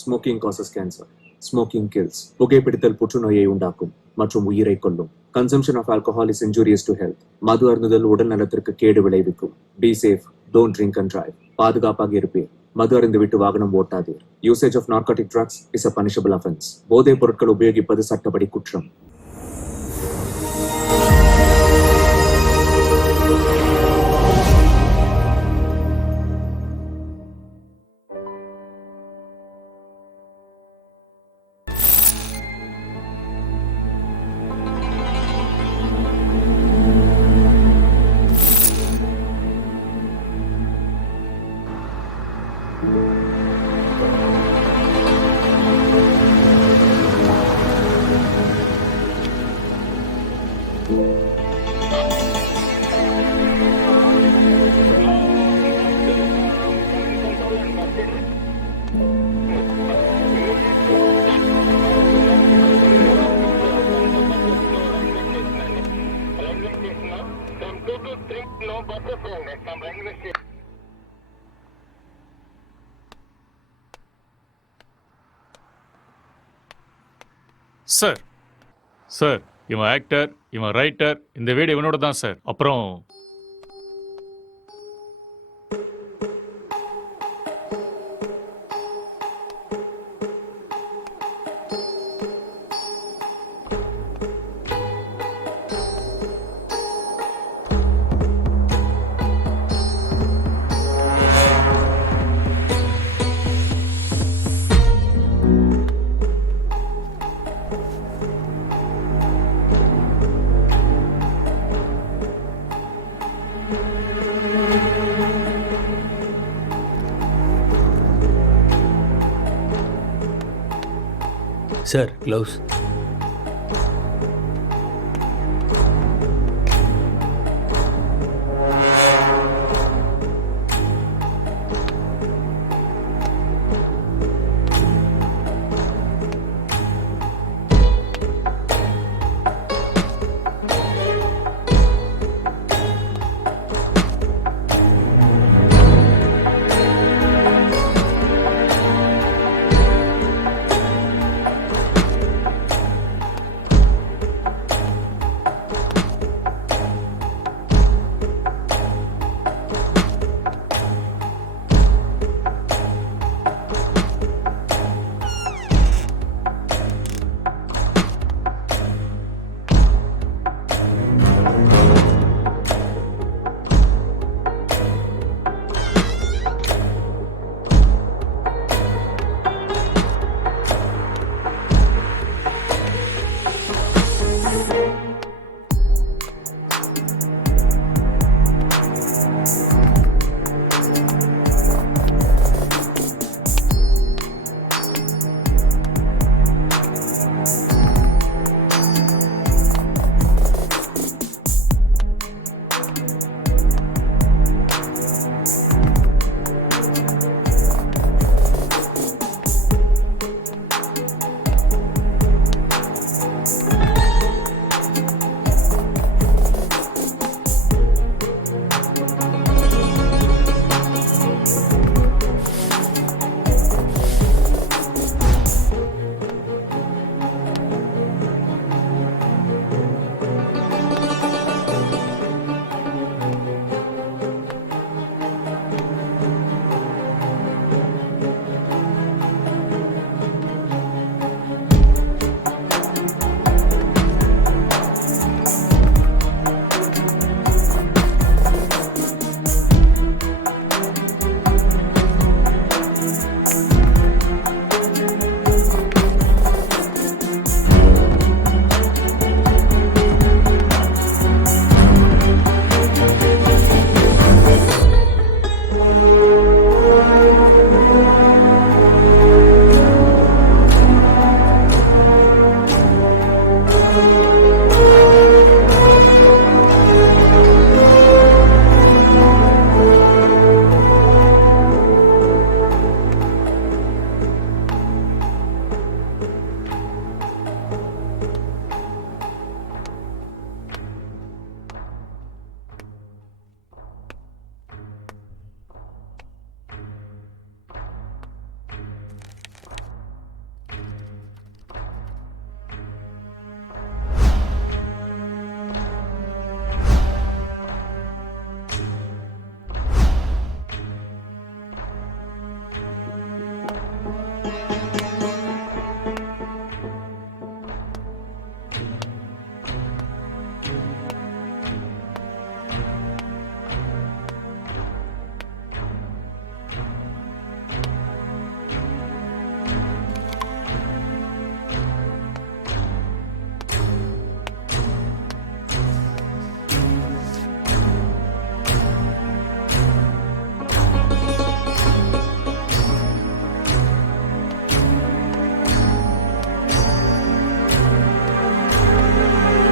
Smoking causes cancer. Smoking kills. புகைப்பிடித்தல் புற்றுநோயை உண்டாக்கும் மற்றும் உயிரை கொல்லும். Consumption of alcohol is injurious to health. மது அருந்துதல் உடல் நலத்திற்கு கேடு விளைவிக்கும். Be safe. Don't drink and drive. பாதுகாப்பாக இருப்பீர். மது அருந்துவிட்டு வாகனம் ஓட்டாதீர். Usage of narcotic drugs is a punishable offence. போதைப் பொருட்கள் உபயோகிப்பது சட்டப்படி குற்றம். சார் சார் இவன் ஆக்டர், இவன் ரைட்டர், இந்த வீடு இவனோட தான் சார். அப்புறம் சார் க்ளவுஸ்.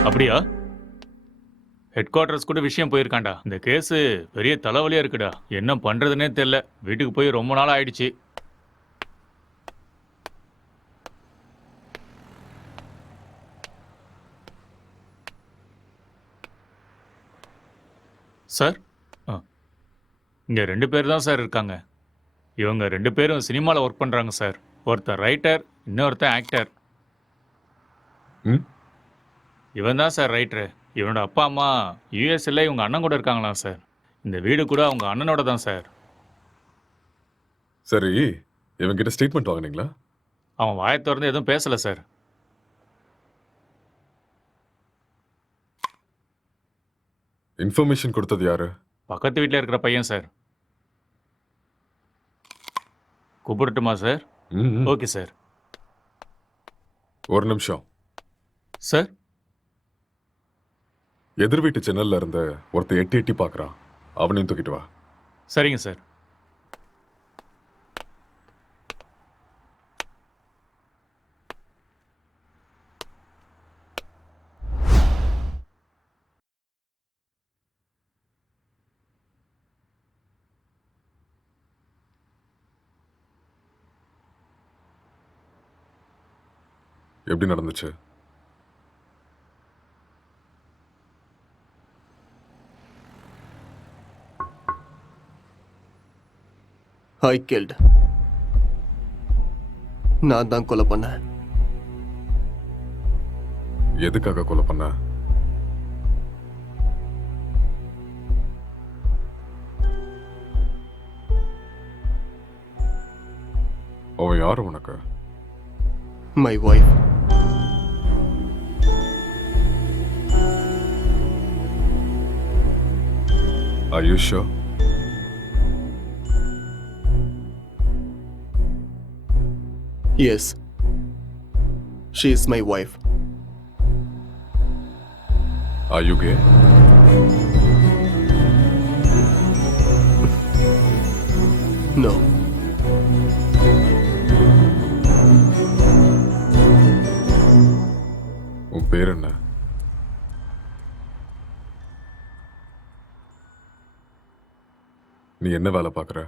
அப்படியா? ஹெட் குவார்ட்டர்ஸ் கூட விஷயம் போயிருக்காண்டா. இந்த கேஸ் பெரிய தலைவலியா இருக்குடா. என்ன பண்றதுன்னே தெரியல. வீட்டுக்கு போய் ரொம்ப நாள் ஆயிடுச்சு. சார், இங்க 2 பேர் தான் சார் இருக்காங்க. இவங்க 2 பேரும் சினிமாவில் ஒர்க் பண்றாங்க சார். ஒருத்தர் ரைட்டர், இன்னொருத்தன் ஆக்டர். ம் இவன் தான் சார் ரைட்டரு. இவனோட அப்பா அம்மா யூஎஸ்ல இவங்க அண்ணன் கூட இருக்காங்களாம் சார். இந்த வீடு கூட அவங்க அண்ணனோட தான் சார். சரி, இவங்கிட்ட ஸ்டேட்மெண்ட் வாங்குனீங்களா? அவன் வாயை திறந்து எதுவும் பேசல சார். இன்ஃபர்மேஷன் கொடுத்தது யாரு? பக்கத்து வீட்டில் இருக்கிற பையன் சார். கூப்பிடட்டுமா சார்? ம், ம். Okay sir. ஒரு நிமிஷம். சார், எதிர் வீட்டு ஜன்னல்ல இருந்து ஒருத்தர் எட்டி எட்டி பார்க்கறான். அவனையும் தூக்கிட்டு வா. சரிங்க சார். எப்படி நடந்துச்சு? I killed. நான் தான் கொலை பண்ணேன். எதுக்காக கொலை பண்ண? அவன் யாரு உனக்கு? My wife. Are you sure? Yes. She is my wife. Are you gay? No. உன் பேர் என்ன? நீ என்ன வேலை பார்க்குற?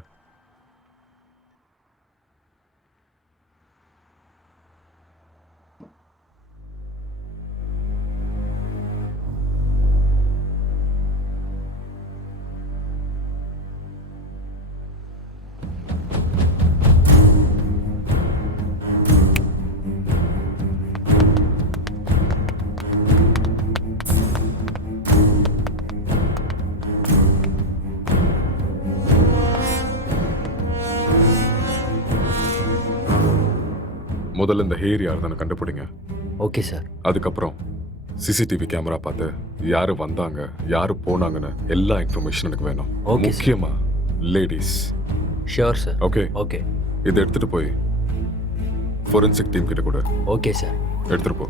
முதல்ல இந்த ஹேர் யாருன்னு கண்டுபிடிங்க. Okay sir. அதுக்கப்புறம் சிசிடிவி கேமரா பார்த்து யாரு வந்தாங்க, யாரு போனாங்கன்னு எல்லா இன்ஃபர்மேஷன் எனக்கு வேணும். Okay, sir. முக்கியமா ladies. Sure sir. Okay, okay. இதை எடுத்துட்டு போய் ஃபோரென்சிக் டீம் கிட்ட கூட ஓகே சார். எடுத்துட்டு போ.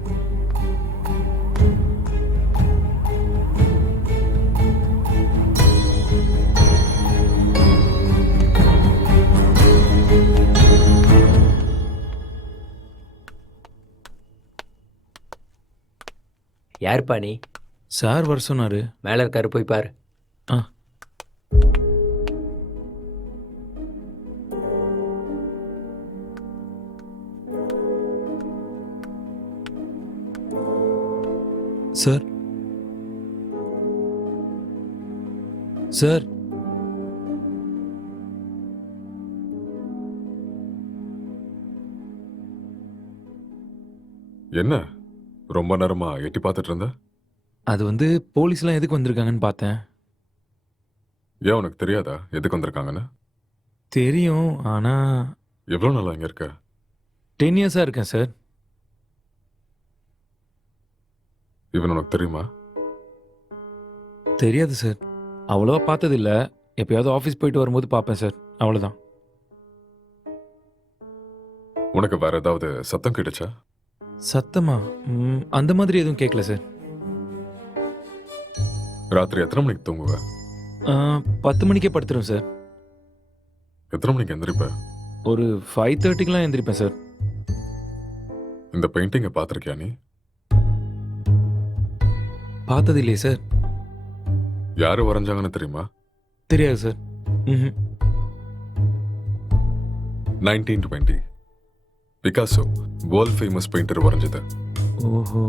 யாருப்பா நீ? சார் வர சொன்னாரு. மேலே இருக்காரு, போய் பாரு. ஆ. சார், சார், என்ன ரொம்ப நேரமா எட்டி பார்த்துட்டு இருந்த? அது வந்து போலீஸ்லாம் எதுக்கு வந்திருக்காங்கன்னு பார்த்தேன். ஏன் உனக்கு தெரியாதா எதுக்கு வந்திருக்காங்கன்னு? தெரியும், ஆனா எவ்வளோ நாளா இங்க இருக்க? 10 இயர்ஸாக இருக்கேன் சார். இவன் உனக்கு தெரியுமா? தெரியாது சார். அவ்வளோவா பார்த்ததில்ல. எப்பயாவது ஆஃபீஸ் போயிட்டு வரும்போது பார்ப்பேன் சார். அவ்வளோதான். உனக்கு வேற ஏதாவது சத்தம் கிடைச்சா? சத்தமா? அந்த மாதிரி எதுவும் கேட்கல சார். ராத்திரி எத்தனை மணிக்கு தூங்குவ? 10 மணிக்கே படுத்துரும் சார். எத்தனை மணிக்கு எந்திரிப்ப? ஒரு 5:30க்கெலாம் எந்திரிப்பேன் சார். இந்த பெயிண்டிங்கை பார்த்துருக்கியா நீ? பார்த்தது இல்லையே சார். யாரு வரைஞ்சாங்கன்னு தெரியுமா? தெரியாது sir. 1920 Picasso world famous painter வரைஞ்சது. ஓஹோ.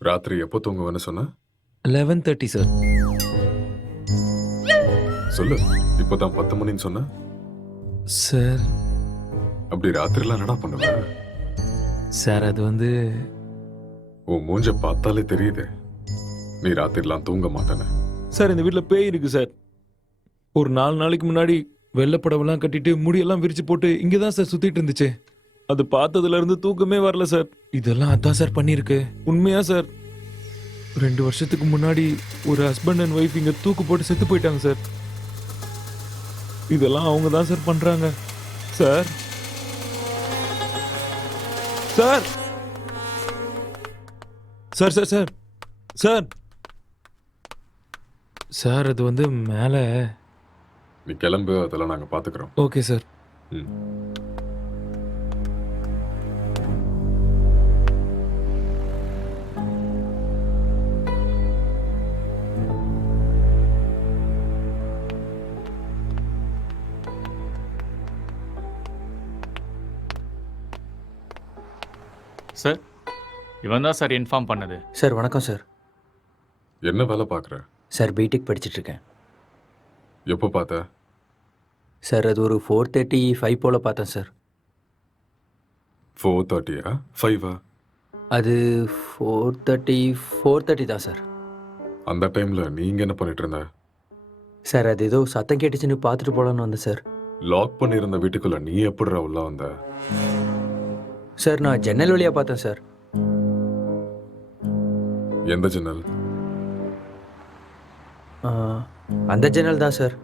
ராத்திரி எப்போ தூங்குவேன்னு சொன்ன? 11:30 சார். சொல்லு. இப்போதான் 10 மணின்னு சொன்ன. சார் அப்படி ராத்திரிலாம் என்னடா பண்ணுவ? சார் அது வந்து உன் மூஞ்ச பார்த்தாலே தெரியுது நீ ராத்திரிலாம் தூங்க மாட்டேன்னு. சார் இந்த வீட்டில் பேய் இருக்கு சார். ஒரு 4 நாளைக்கு முன்னாடி வெள்ளைப்படவெல்லாம் கட்டிட்டு முடியெல்லாம் விரிச்சு போட்டு இங்கே தான் சார் சுத்திட்டு இருந்துச்சு. அது பார்த்ததுல இருந்து தூக்கமே வரல சார். இதெல்லாம் அதான் சார் பண்ணியிருக்கு. உண்மையா சார். 2 வருஷத்துக்கு முன்னாடி ஒரு ஹஸ்பண்ட் அண்ட் ஒய்ஃப் இங்க தூக்கு போட்டு செத்து போயிட்டாங்க சார். இதெல்லாம் அவங்க தான் சார் பண்றாங்க sir. Sir sir sir sir sir sir அது வந்து மேலே. நீ கிளம்பு, அதெல்லாம் நாங்க பாத்துக்கிறோம். Okay sir. ம். சார் இவன் தான் சார் இன்ஃபார்ம் பண்ணது. சார் வணக்கம் சார். என்ன வேலை பார்க்குற? சார் பிடெக் படிச்சிட்ருக்கேன். எப்போ பார்த்த? சார் அது ஒரு 4:35 போல் பார்த்தேன் சார். 4:30 5 அது 4:30 தான் சார். அந்த டைம்ல நீங்க என்ன பண்ணிட்டு இருந்த? சார் அது ஏதோ சத்தம் கேட்டுச்சுன்னு பார்த்துட்டு போகலான்னு வந்தேன் சார். லாக் பண்ணியிருந்த வீட்டுக்குள்ள நீ எப்படிடா உள்ள வந்த? சார் நான் ஜன்னல் வழியாக பார்த்தேன் சார். எந்த ஜன்னல்? அந்த ஜன்னல் தான் சார்.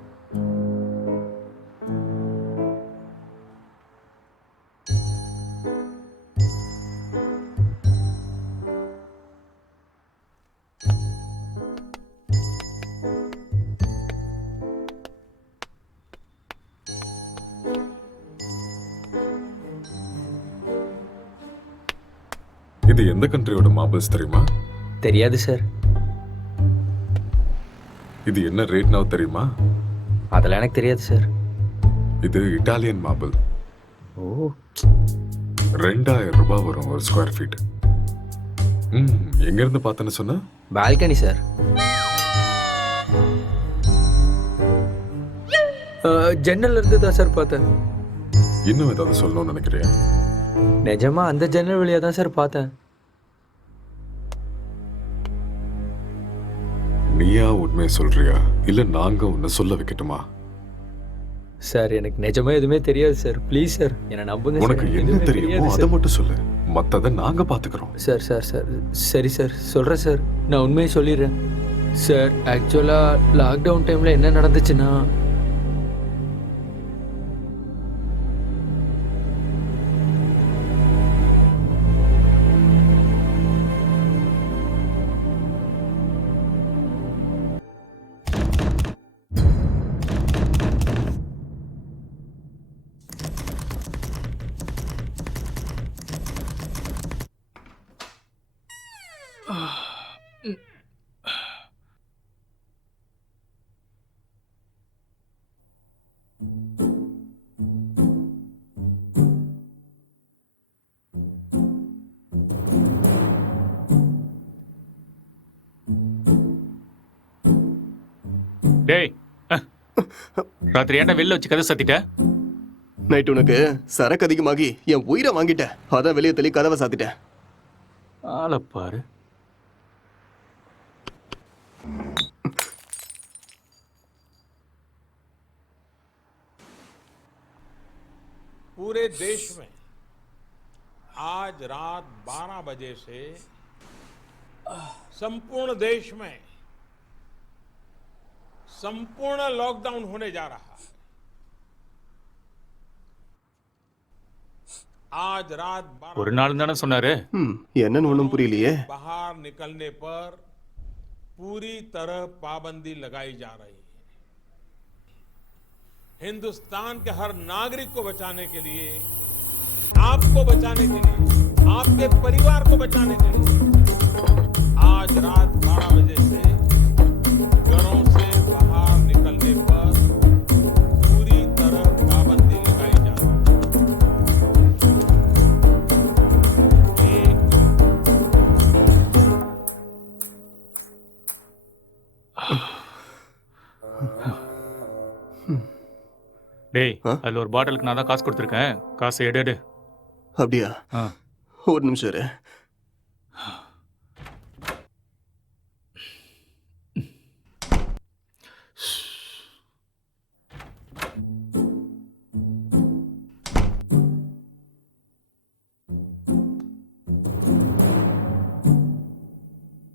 இது எந்த கண்ட்ரியோட மார்பிள்ஸ் தெரியுமா? தெரியாது சார். இது என்ன ரேட்னா தெரியுமா? அதெல்லாம் எனக்கு தெரியாது சார். இது இட்டாலியன் மார்பிள். ஓ 2000 ரூபாய் வரும் ஒரு ஸ்கொயர் ஃபீட். எங்க இருந்து பார்த்தேன்னு சொன்ன? Balcony sir. ஜன்னல் இருந்து தான் சார் பார்த்தேன். இன்னும் ஏதாவது சொல்லணும்னு நினைக்கிறியா? நிஜமா அந்த ஜன்னல் வழியாக தான் சார் பார்த்தேன். நீயா உண்மையை சொல்றியா இல்ல நாங்க உன்னை சொல்ல வைக்கட்டுமா? சார் எனக்கு நிஜமா எதுவுமே தெரியாது சார். ப்ளீஸ் சார் என்னை நம்புங்க. உனக்கு என்ன தெரியுமோ அதை மட்டும் சொல்லு, மத்ததை நாங்க பாத்துக்கிறோம். சார் சார் சார் சரி சார் சொல்கிறேன் சார். நான் உண்மையை சொல்லிடுறேன் சார். ஆக்சுவலாக லாக்டவுன் டைமில் என்ன நடந்துச்சுன்னா, டேய் ராத்திரி ஏன்டா வெளில வச்சு கதை சாத்திட்ட? நைட் உனக்கு சரக்கு அதிகமாகி என் உயிரை வாங்கிட்டேன். அதான் வெளியே தள்ளி கதவை சாத்திட்டேன். ஆளை பாரு. पूरे देश में आज रात 12 बजे से संपूर्ण देश में संपूर्ण लॉकडाउन होने जा रहा है। आज रात 12 ஒரு நாள் தானே சொன்னாரு. என்னன்னு ஒன்றும் புரியலையே. बाहर निकलने पर पूरी तरह पाबंदी लगाई जा रही है। हिंदुस्तान के हर नागरिक को बचाने के लिए, आपको बचाने के लिए, आपके परिवार को बचाने के लिए आज रात 12 बजे से घरों से बाहर निकलने पर पूरी तरह पाबंदी लगाई जा रही है। டேய், அதுல ஒரு பாட்டிலுக்கு நான் தான் காசு கொடுத்துருக்கேன். காசை எடு. அப்படியா? ஆ. ஒரு நிமிஷம் இரு.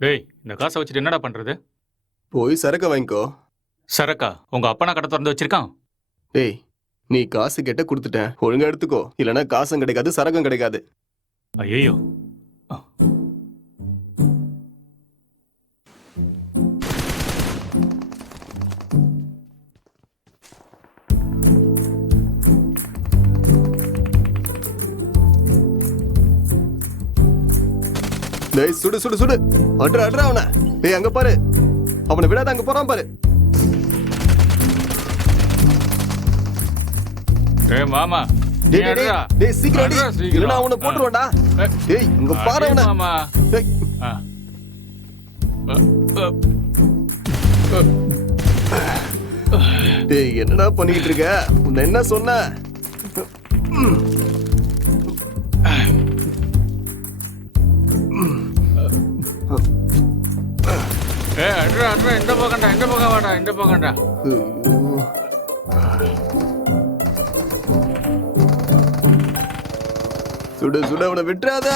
டேய், இந்த காசை வச்சுட்டு என்னடா பண்றது? போய் சரக்கு வாங்கிக்கோ. சரக்கா? உங்க அப்பனா கடை திறந்து வச்சிருக்கான். டேய், நீ காசு கேட்ட கொடுத்துட்டேன், ஒழுங்கா எடுத்துக்கோ. இல்லைன்னா காசும் கிடைக்காது, சரக்கும் கிடைக்காது. ஐயோ. டேய், சுடு சுடு சுடு. அட்ரா அட்ரா அவனை. டேய், அங்க பாரு. அவனை விடாத, அங்க போறான் பாரு. டேய் மாமா, டேய் டேய் டேய், டேய் சீக்கிரம் அடி. இல்லைன்னா அவனை போட்டுருவான்டா. டேய், அங்க பாரு அவனை. மாமா. டேய். டேய், என்னடா பண்ணிட்டு இருக்க? உன்னை என்ன சொன்ன? ஏய், அட்ரா இந்த பக்கம் வாடா. சுடு சுடு, அவனை விட்டுறாத.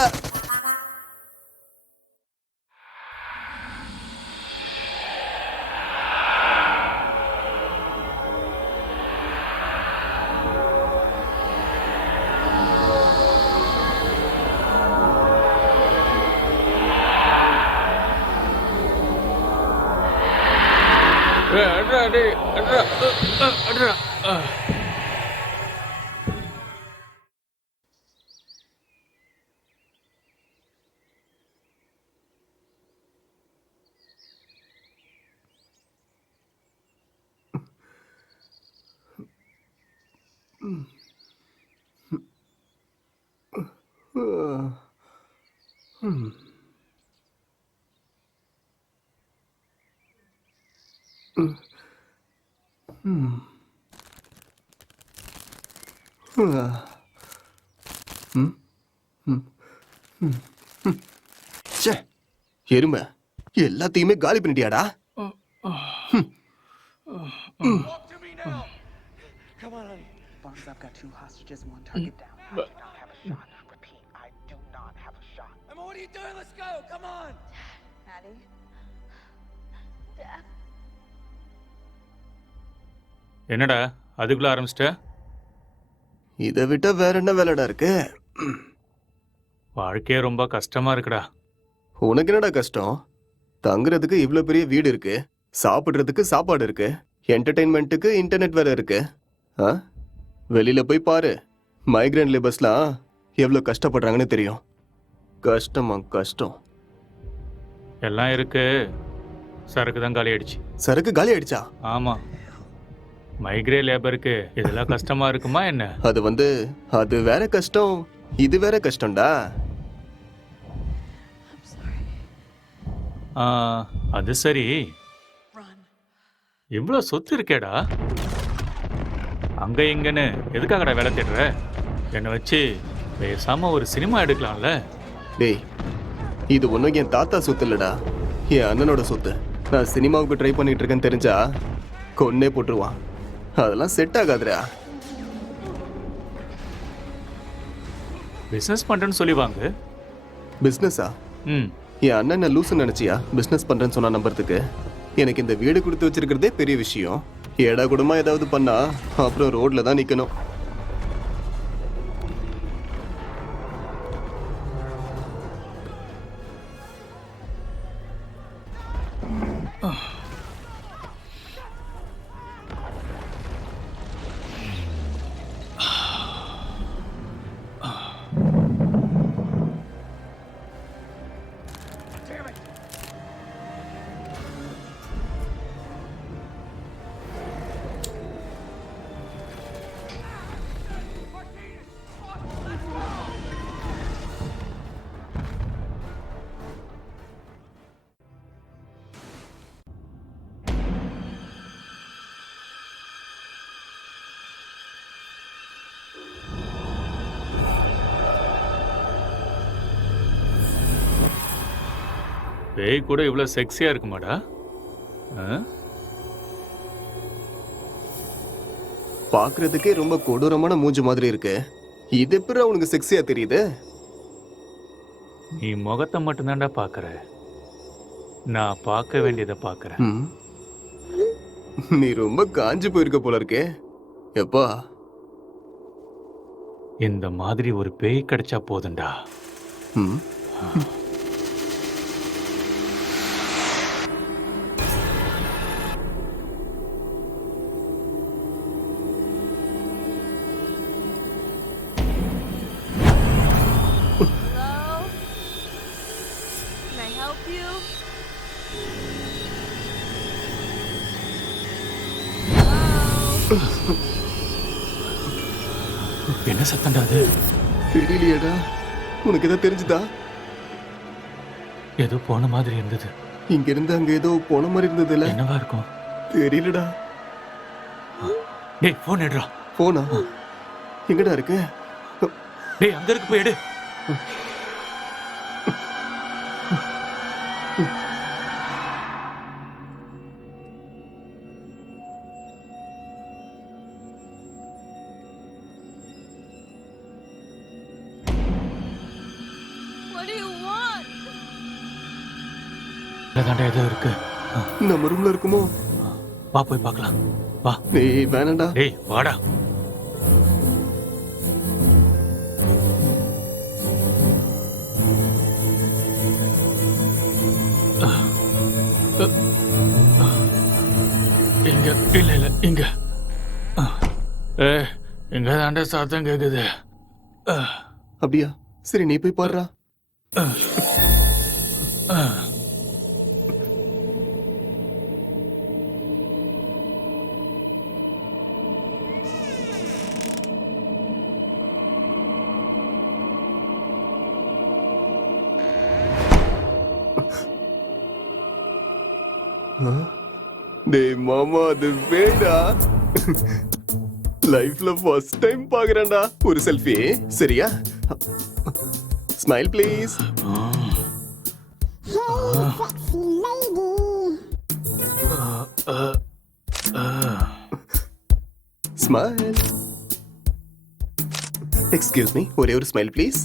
அட்ரா. எருமை, எல்லாத்தையுமே காலி பண்ணிட்டியாடா? Barnes, I've got 2 hostages and 1 target down. I do not have a shot. Repeat, I do not have a shot. Emma, what are you doing? Let's go. Come on. Maddie. Dad. என்னடா அதுக்குள்ள ஆரம்பிச்சிட்ட? இதை விட்டா வேற என்ன வேலைடா இருக்கு? வாழ்க்கையே ரொம்ப கஷ்டமா இருக்குடா. உனக்கு என்னடா கஷ்டம்? தங்குறதுக்கு இவ்ளோ பெரிய வீடு இருக்கு, சாப்பிடுறதுக்கு சாப்பாடு இருக்கு, என்டர்டெயின்மெண்ட்டுக்கு இன்டர்நெட் வேற இருக்கு. வெளியில போய் பாரு, மைக்ரேன் லேபர்ஸ்லாம் எவ்வளோ கஷ்டப்படுறாங்கன்னு தெரியும். கஷ்டம். எல்லாம் இருக்கு, சரக்கு தான் காலி ஆயிடுச்சு. சரக்கு காலி ஆயிடுச்சா? ஆமா. மைக்ரே லேபருக்கு இதெல்லாம் கஷ்டமா இருக்குமா என்ன? அது வேற கஷ்டம், இது வேற கஷ்டம்டா. அது சரி, இவ்வளோ சொத்து இருக்கேடா, அங்க இங்கன்னு எதுக்காகடா வேலை தேடுற? என்னை வச்சு பேசாம ஒரு சினிமா எடுக்கலாம்ல? டேய், இது ஒன்றும் என் தாத்தா சொத்து இல்லடா, என் அண்ணனோட சொத்து. நான் சினிமாவுக்கு ட்ரை பண்ணிட்டு இருக்கேன்னு தெரிஞ்சா கொன்னே போட்டுருவான். அதெல்லாம் செட் ஆகாதுடா. பிஸ்னஸ் பண்ணுறேன்னு சொல்லி வாங்க. பிஸ்னஸா? ம். என் அண்ணன் என்ன லூசுன்னு நினைச்சியா பிஸ்னஸ் பண்றேன்னு சொன்னா நம்புறதுக்கு? எனக்கு இந்த வீடு கொடுத்து வச்சிருக்கிறதே பெரிய விஷயம். ஏடா கூடமா ஏதாவது பண்ணா அப்புறம் ரோட்ல தான் நிக்கணும். பேய் கூட இவ்வளோ செக்ஸியாக இருக்குமாடா? ஆ? பாக்குறதுக்கே ரொம்ப கொடூரமான மூஞ்சி மாதிரி இருக்கு. இது எப்படி அவனுக்கு செக்ஸியா தெரியுது? நீ முகத்தை மட்டும்தான்டா பார்க்குற. நான் பார்க்க வேண்டியதை பார்க்குறேன். ம். நீ ரொம்ப காஞ்சு போயிருக்க போல இருக்கே. எப்பா இந்த மாதிரி ஒரு பேய் கிடைச்சா போதும்டா. ம். Hello? Can I help you? Hello? என்ன சத்தம்டா அது? தெரியலையேடா. உனக்கு ஏதாவது தெரிஞ்சுதா? ஏதோ போன மாதிரி இருந்தது. இங்க இருந்து அங்க ஏதோ போன மாதிரி இருந்ததுல. என்னவா இருக்கும்? தெரியலடா. டேய் ஃபோன் எடுறா. போனா எங்கடா இருக்கு? டேய் அங்க இருக்கு, போய் எடு. What do you want? இதாண்டா ஏதோ இருக்கு. நம்ம ரூம்ல இருக்குமோ? வா போய் பார்க்கலாம். வா. ஏய் வேணாம்டா. டேய் வாடா. இங்க இல்ல இல்ல இங்க. இங்க தாண்டா சத்தம் கேக்குது. அப்படியா? சரி நீ போய் பாருடா. டேய் மாமா அது வேடா. லைஃப்ல ஃபர்ஸ்ட் டைம் பாக்குறேன்டா. ஒரு செல்ஃபி சரியா? Smile please. Smile. Excuse me, ஒரே ஒரு ஸ்மைல் ப்ளீஸ்.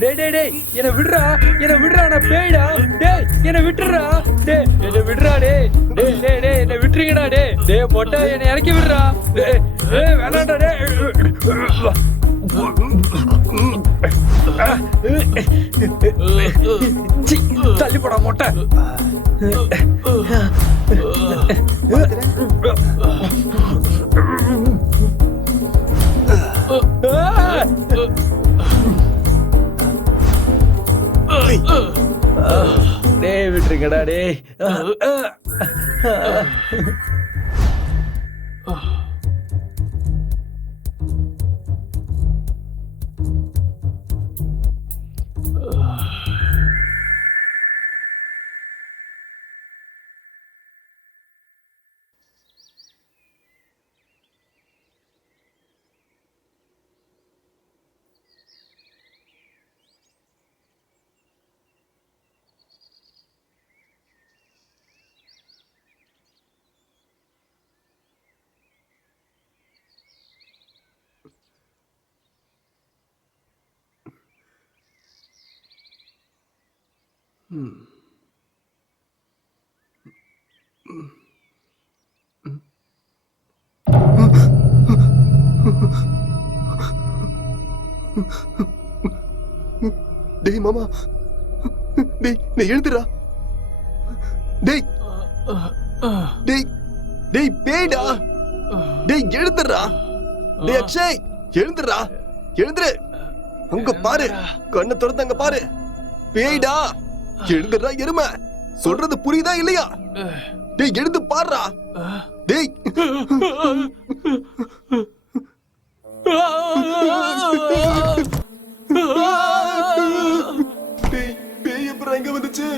டேய் டேய் டேய் என்ன விடுறா, என்ன விடுறா, நான் பேய்டா. டேய் என்ன விட்டுறா. டேய் என்ன விடுறா. டேய் டேய் டேய் டேய் என்ன விட்டுறீங்கடா. டேய் டேய் மொட்டை என்ன இறக்கி விடுறா. டேய் டேய் வேணாம்டா. டேய் சி, தள்ளி போடா மொட்டை. டேய் விட்டுருங்கடா. டேய் டேய் மாமா, டேய் எழுந்துடா. டேய் டேய் டேய் பேய்டா. டேய் எழுந்துடா. டேய் அக்ஷய் எழுந்துடா. எழுந்துரு. அங்க பாரு, கண்ணை திறந்து அங்க பாரு. பேய்டா. எழுந்துடா எருமை. சொல்றது புரியுதா இல்லையா? டேய் எழுந்து பாருடா. டேய் டேய் பேய் எப்பறம் எங்க வந்துச்சு?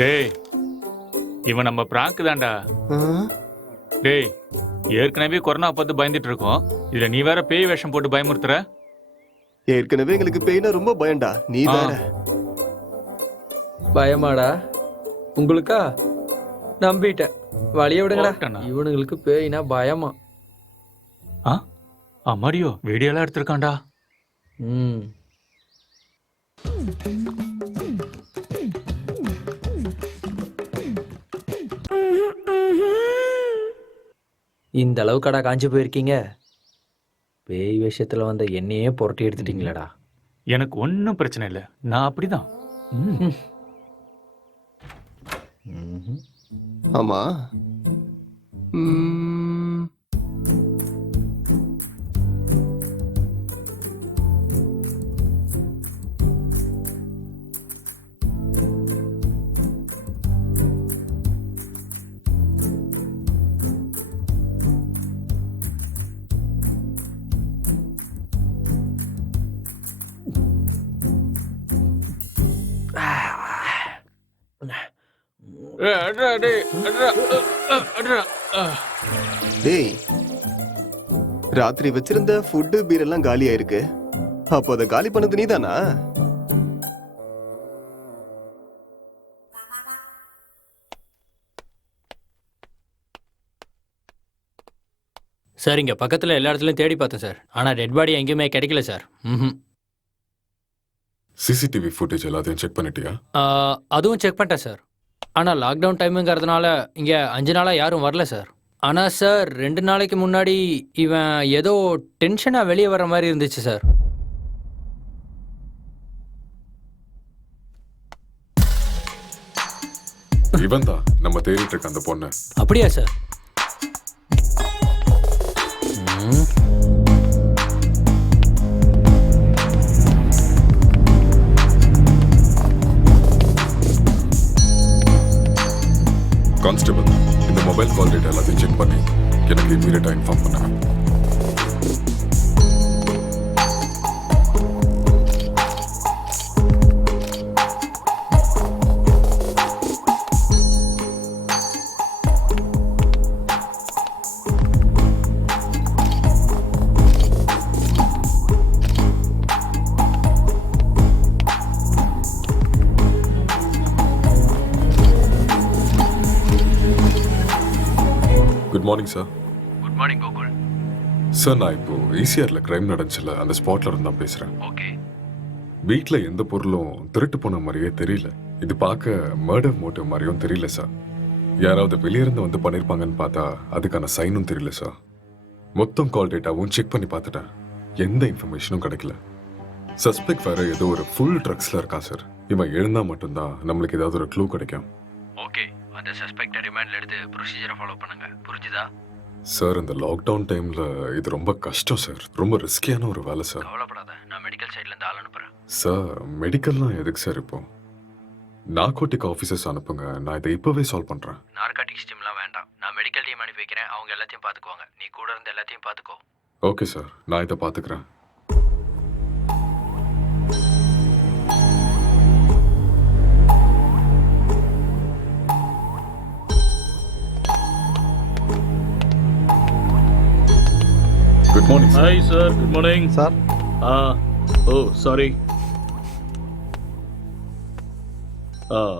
டேய் இவன் நம்ம பிராங்க் தான்டா. டேய் ஏற்கனவே கொரோனா பார்த்து பயந்துட்டு இருக்கோம், இதுல நீ வேற பேய் வேஷம் போட்டு பயமுறுத்துற. ஏற்கனவே எங்களுக்கு பேய்னா ரொம்ப பயம்டா, நீ வேற. பயமாடா உங்களுக்கா? நம்பிட்டேன். வழிய விடுங்கடா. போட்டேனா? இவனுங்களுக்கு பேய்னா பயமா? அம்மாடியோ வீடியோலாம் எடுத்திருக்கான்டா. ம் இந்த அளவுக்கடா காஞ்சி போயிருக்கீங்க? பேய் விஷயத்துல வந்த என்னையே புரட்டி எடுத்துட்டீங்களடா. எனக்கு ஒன்றும் பிரச்சனை இல்லை, நான் அப்படிதான். ஆமா. டேய் ராத்திரி வச்சிருந்த ஃபுட்டு பீர் எல்லாம் காலி ஆயிருக்கு. அப்போ அதை காலி பண்ணது நீதானா? சார் இங்க பக்கத்துல எல்லா இடத்துலயும் தேடி பார்த்தேன் சார், ஆனா டெட் பாடி எங்கேயுமே கிடைக்கல சார். சிசிடிவி ஃபுட்டேஜ் எல்லாத்தையும் செக் பண்ணிட்டியா? அதுவும் செக் பண்ணிட்டேன் சார். ஆனால் லாக்டவுன் டைமுங்கிறதுனால இங்கே 5 நாளாக யாரும் வரல சார். ஆனால் சார் 2 நாளைக்கு முன்னாடி இவன் ஏதோ டென்ஷனாக வெளியே வர மாதிரி இருந்துச்சு சார். இவன் தான் நம்ம தேடிட்டு இருக்க அந்த பொண்ணு. அப்படியா சார்? கான்ஸ்டபிள், இந்த மொபைல் கால் டேட்டா எல்லாத்தையும் செக் பண்ணி எனக்கு இமீடியட்டா இன்ஃபார்ம் பண்ணுங்க. Good morning sir. Good morning Gokul. Sir நான் இப்போ ஈசிஆர்ல கிரைம் நடந்துச்சுல, அந்த ஸ்பாட்ல இருந்து தான் பேசுறேன். ஓகே. வீட்டில் எந்த பொருளும் திருட்டு போன மாதிரியே தெரியல. இது பார்க்க மர்டர் மோட்டிவ் மாதிரியும் தெரியல சார். யாராவது வெளியிருந்து வந்து பண்ணியிருப்பாங்கன்னு பார்த்தா அதுக்கான சைனும் தெரியல சார். மொத்தம் கால் டேட்டாவும் செக் பண்ணி பார்த்துட்டேன், எந்த இன்ஃபர்மேஷனும் கிடைக்கல. சஸ்பெக்ட் வேற ஏதோ ஒரு ஃபுல் ட்ரக்ஸ்ல இருக்கான் சார். இவன் எழுந்தா மட்டும்தான் நம்மளுக்கு ஏதாவது ஒரு க்ளூ கிடைக்கும். ஓகே, அந்த சஸ்பெக்டை ரிமாண்ட்ல எடுத்து ப்ரொசீஜரை ஃபாலோ பண்ணுங்க, புரிஞ்சுதா? சார் இந்த லாக்டவுன் டைம்ல இது ரொம்ப கஷ்டம் சார். ரொம்ப ரிஸ்கியான ஒரு வேலை சார். கவலைப்படாத, நான் மெடிக்கல் சைடுல இருந்து ஆள் அனுப்புறேன். சார் மெடிக்கல்லாம் எதுக்கு சார் இப்போ? நார்கோட்டிக் ஆஃபீஸர்ஸ் அனுப்புங்க, நான் இதை இப்போவே சால்வ் பண்ணுறேன். நார்காட்டிக்ஸ் டீம்லாம் வேண்டாம், நான் மெடிக்கல் டீம் அனுப்பி வைக்கிறேன். அவங்க எல்லாத்தையும் பார்த்துக்குவாங்க. நீ கூட இருந்து எல்லாத்தையும் பார்த்துக்கோ. ஓகே சார், நான் இதை பார்த்துக்கிறேன். Good morning sir. Hi sir, good morning sir. Sorry.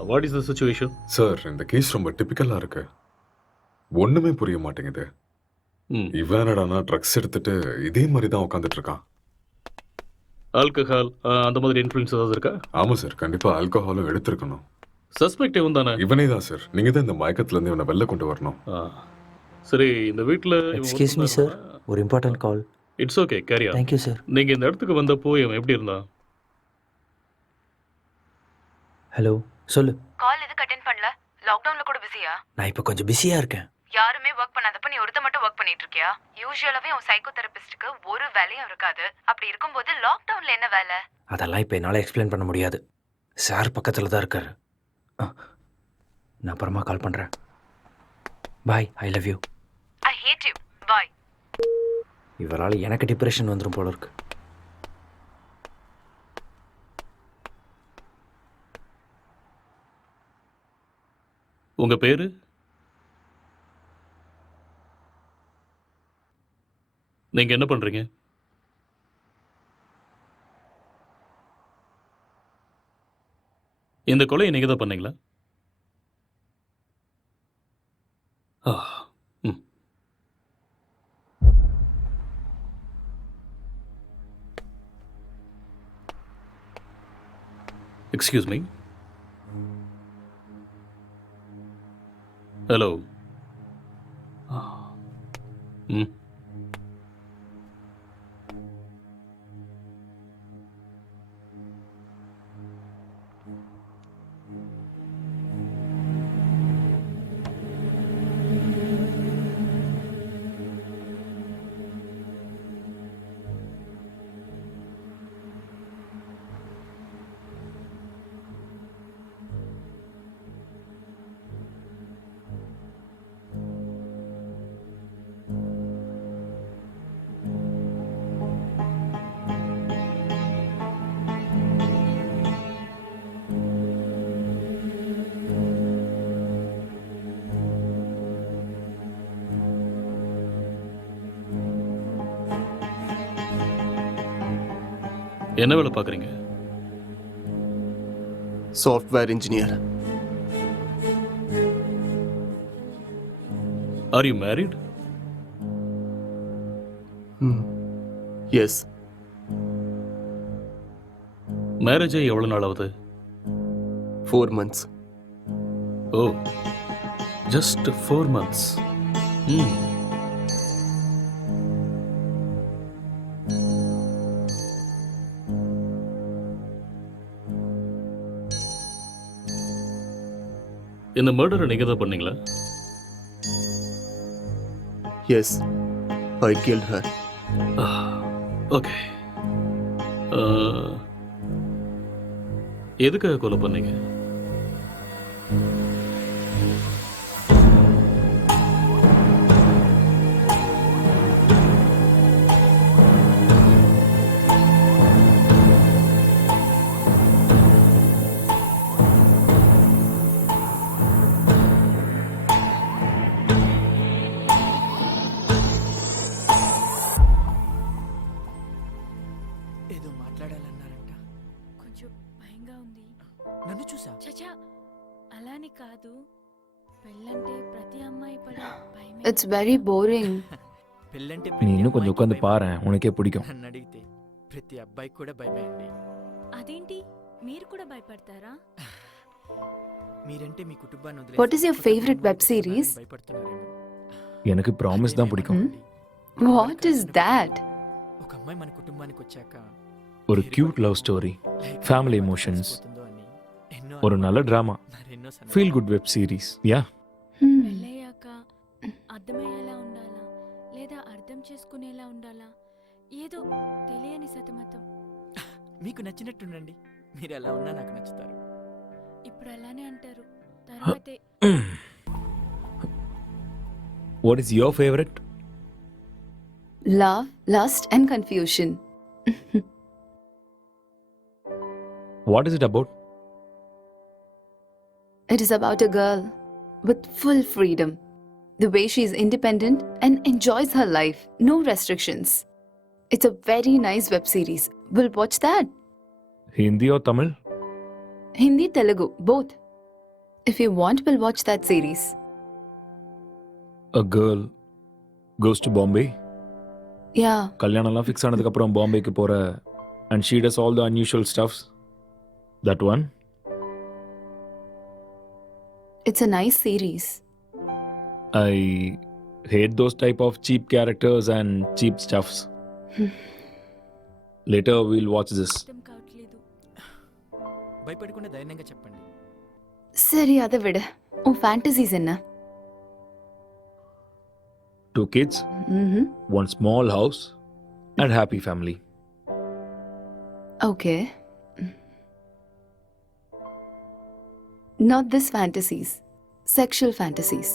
What is the situation? Sir இந்த கேஸ் ரொம்ப டிபிக்கலாக இருக்கு. ஒன்றுமே புரிய மாட்டேங்குது. இவன் என்னடானா ட்ரக்ஸ் எடுத்துட்டு இதே மாதிரி தான் உட்காந்துட்டு இருக்கான். ஆல்கஹால் அந்த மாதிரி இன்ஃப்ளூயன்ஸ் ஏதாவது இருக்கா? ஆமாம் சார், கண்டிப்பாக ஆல்கஹாலும் எடுத்திருக்கணும். சஸ்பெக்ட் இவன் தானே? இவனே தான் சார். நீங்கள் தான் இந்த மயக்கத்துலேருந்து இவனை வெளில கொண்டு வரணும். சரி, இந்த வீட்டில் எக்ஸ்கியூஸ் மீ சார், ஒரு important call. It's okay, carry on. Thank you sir. நீங்கள் இந்த இடத்துக்கு வந்தப்போ இவன் எப்படி இருந்தான்? ஹலோ, சொல்லு. கால் எதுக்கு அட்டென்ட் பண்ணல? லாக்டவுன்ல கூட பிஸியா? நான் இப்போ கொஞ்சம் பிஸியாக இருக்கேன். யாருமே ஒர்க் பண்ணாதப்ப நீ ஒருத்த மட்டும் ஒர்க் பண்ணிட்டு இருக்கியா? யூசுவலாவே உன் சைக்கோ தெரபிஸ்டுக்கு ஒரு வேலையும் இருக்காது. அப்படி இருக்கும்போது லாக்டவுன்ல என்ன வேலை? அதெல்லாம் இப்போ என்னால் எக்ஸ்பிளைன் பண்ண முடியாது. சார் பக்கத்தில் தான் இருக்காரு. நான் அப்புறமா கால் பண்ணுறேன். Bye, I love you. I hate you. Bye. இவரால் எனக்கு டிப்ரெஷன் வந்துடும் போல இருக்கு. உங்கள் பேர்? நீங்கள் என்ன பண்ணுறீங்க? இந்த கொலையை நீங்கள் தான் பண்ணீங்களா? Excuse me. ஹலோ. என்ன வேலை பார்க்குறீங்க? Software engineer. Are you married? Yes. Marriage ஆகி எவ்வளோ நாள் ஆகுது? 4 months. ஓ, ஜஸ்ட் 4 months. இந்த மர்டரை நீங்கள் தான் பண்ணீங்களா? எஸ், ஐ கில்ட் ஹர். ஓகே. எதுக்காக கொலை பண்ணீங்க? ఏదో మాట్లాడాలన్నారంట. కొంచెం భయంగా ఉంది. నన్ను చూసా? చచా, అలాని కాదు. పెళ్ళంటే ప్రతి అమ్మాయి పడే భయమే. It's very boring. పెళ్ళంటే நீ இன்னும் கொஞ்சம் உட்காந்து பாரு, உனக்கே பிடிக்கும். నన్ను అడిగితే ప్రతి అబ్బాయి కూడా భయమే అండి. అదేంటి, మీరు కూడా భయపడతారా? మీరంటే మీ కుటుంబాన్ని వదిలేసి What is your favorite web series? భయపడుతున్నారేమో. எனக்கு ப்ராமிஸ் தான் பிடிக்கும். What is that? ఒక అమ్మాయి మన కుటుంబానికి వచ్చాక ஒரு cute love story, family emotions, ஒரு நல்ல drama, feel good web series. Yeah. పెళ్ళయ్యాక అర్థమయ్యేలా ఉండాలా? మీకు నచ్చినట్టుండండి. మీరు ఎలా ఉన్నా నాకు నచ్చుతారు. ఇప్పుడు అలానే అంటారు తర్వాతే what is your favourite? love, lust and confusion. What is it about? It is about a girl with full freedom. The way she is independent and enjoys her life. No restrictions. It's a very nice web series. We'll watch that. Hindi or Tamil? Hindi, Telugu, both. If you want, we'll watch that series. A girl goes to Bombay. Yeah, கல்யாணம்லாம் fix ஆனதுக்கு அப்புறம் பாம்பேக்கு போற and she does all the unusual stuffs. That one? it's a nice series. I hate those type of cheap characters and cheap stuffs. Later we'll watch this. అర్థం కావట్లేదు. భయపడకుండా ధైర్యంగా చెప్పండి. சரி அதை விடு. உன் fantasies என்ன? 2 kids, Mm-hmm. 1 small house and happy family. Okay. Not this fantasies. Sexual fantasies.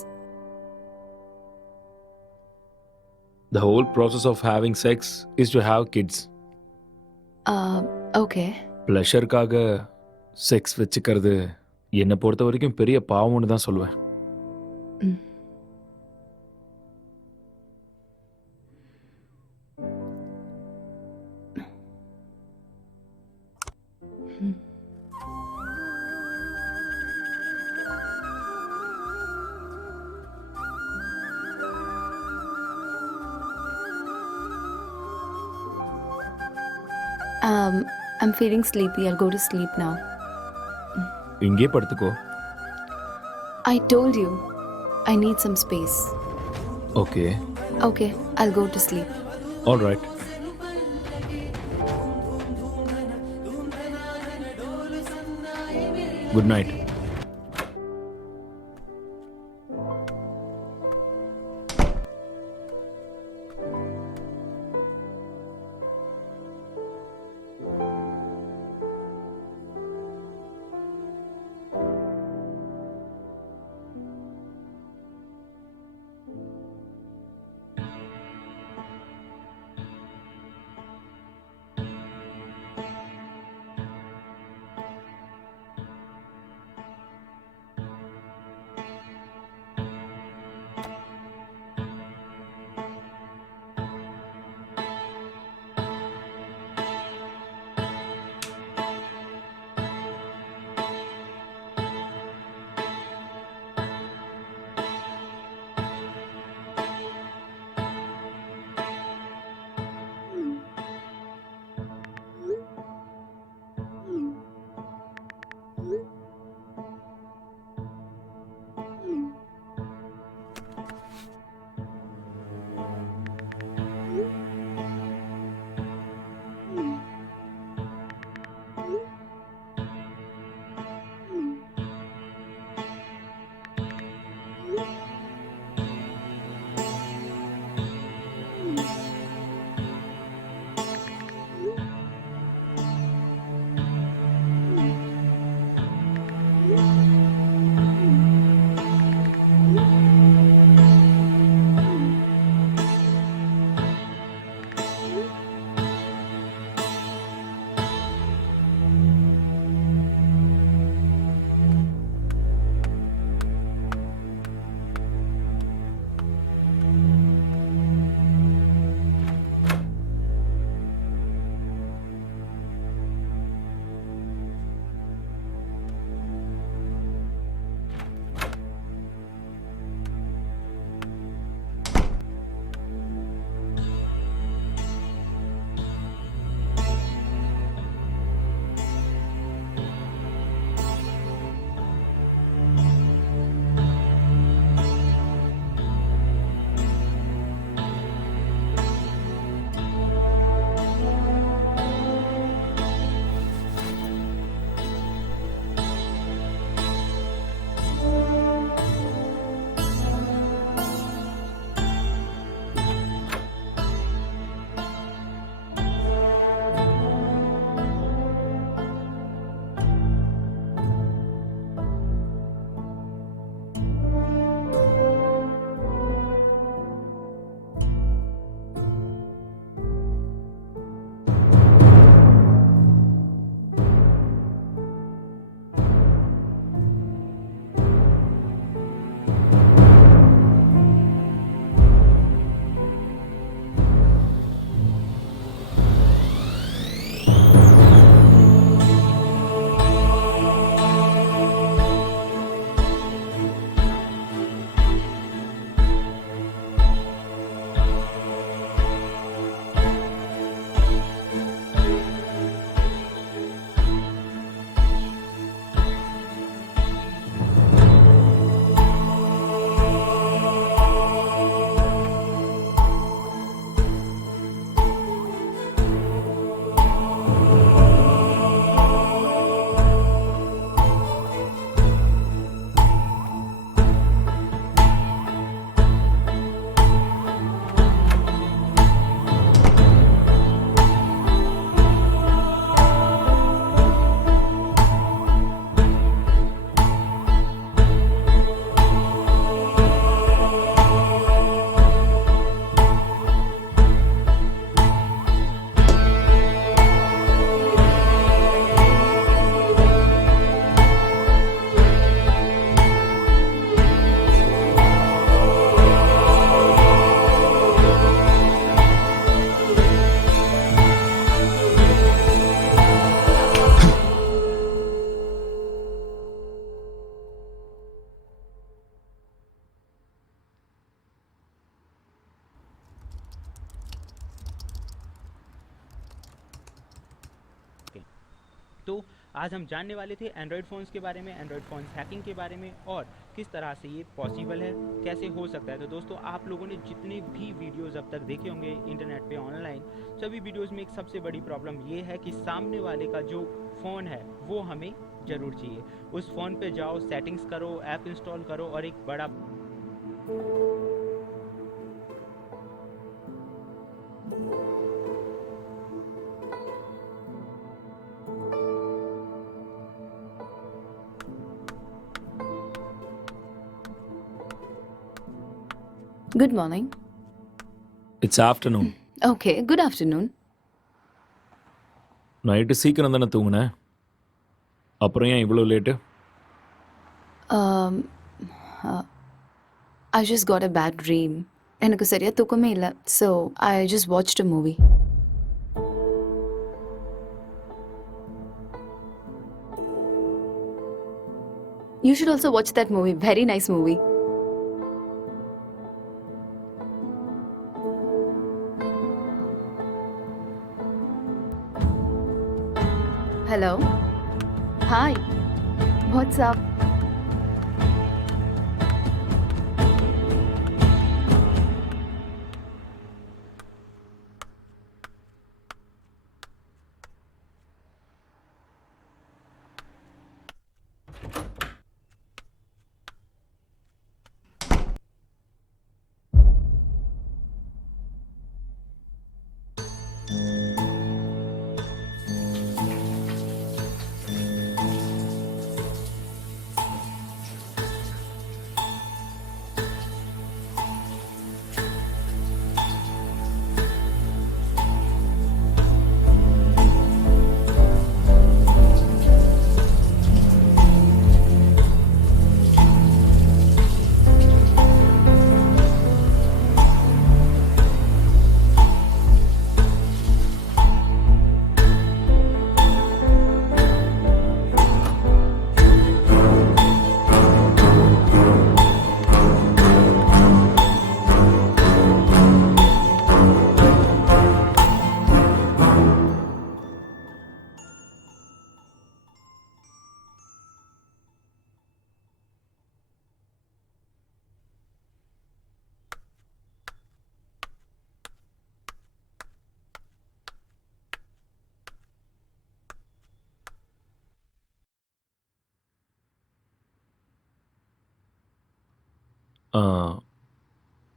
The whole process of having sex is to have kids. Okay. ப்ளஷருக்காக செக்ஸ் வச்சுக்கிறது என்னை பொறுத்த வரைக்கும் பெரிய பாவம்னு தான் சொல்லுவேன். I'm feeling sleepy. I'll go to sleep now. இங்கே படுத்துக்கோ. I told you, I need some space. Okay. Okay, I'll go to sleep. All right. Good night. तो आज हम जानने वाले थे एंड्रॉयड फ़ोन्स के बारे में, एंड्रॉयड फ़ोन्स हैकिंग के बारे में और किस तरह से ये पॉसिबल है, कैसे हो सकता है। तो दोस्तों आप लोगों ने जितने भी वीडियोस अब तक देखे होंगे इंटरनेट पे ऑनलाइन, सभी वीडियोस में एक सबसे बड़ी प्रॉब्लम ये है कि सामने वाले का जो फ़ोन है वो हमें ज़रूर चाहिए। उस फ़ोन पे जाओ, सेटिंग्स करो, ऐप इंस्टॉल करो और एक बड़ा Good morning. It's afternoon. Okay, good afternoon. Night சீக்கிரம் தானே தூங்குனேன், அப்புறம் ஏன் இவ்வளோ late? Um, I just got a bad dream. எனக்கு சரியா தூக்கமே இல்ல. So, I just watched a movie. You should also watch that movie. Very nice movie. Hello. Hi. What's up?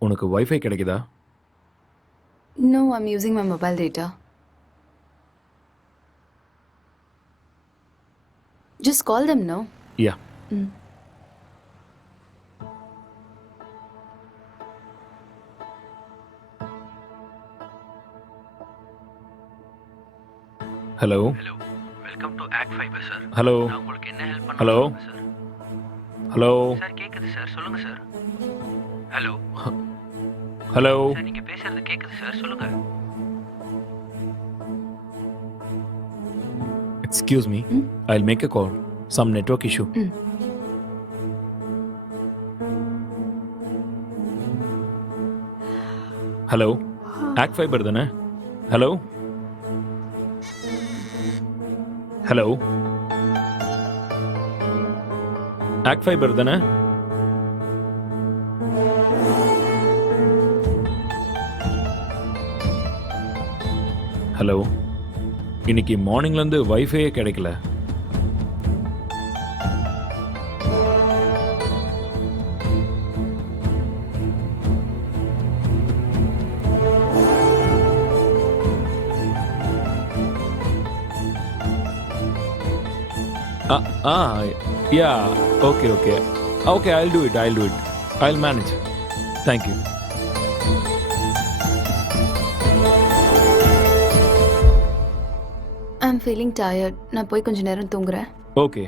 உனக்கு வைஃபை கிடைக்குதா? No, I'm using my mobile data. Just call them, no? Yeah. Hello. Welcome to act fibre sir. Hello. நான் உங்களுக்கு என்ன help பண்ண hello. முடியும் sir? Hello. Sir கேக்குது sir, சொல்லுங்க sir. Hello. Hello. Sir நீங்க பேசுறது கேக்குது சார், சொல்லுங்க. Excuse me. I'll make a call. Some network issue. Hello. Act fibre தானே? ஹலோ. ஹலோ. ஆக்ட் ஃபைபர் தானே? ஹலோ. இன்னைக்கு மார்னிங்லேருந்து வைஃபையே கிடைக்கல. Yeah, okay. Okay, I'll do it. I'll manage. Thank you. I'm feeling tired. நான் போய் கொஞ்ச நேரம் தூங்குறேன். Okay.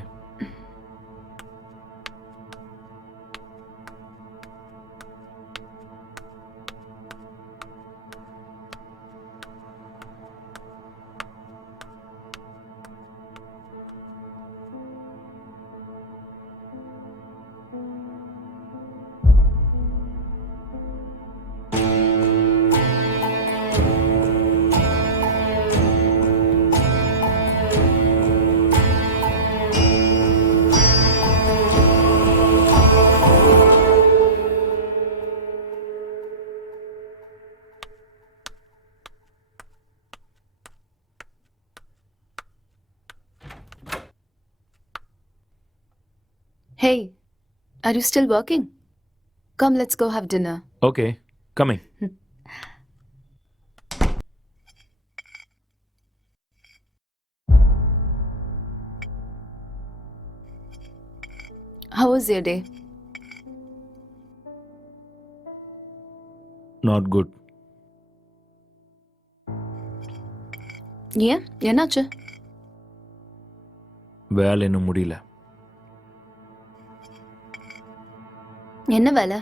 Hey, are you still working? Come, let's go have dinner. Okay coming. How was your day? Not good. ஏன் என்னாச்சு? வேலை இன்னும் முடியல. என்ன வேலை?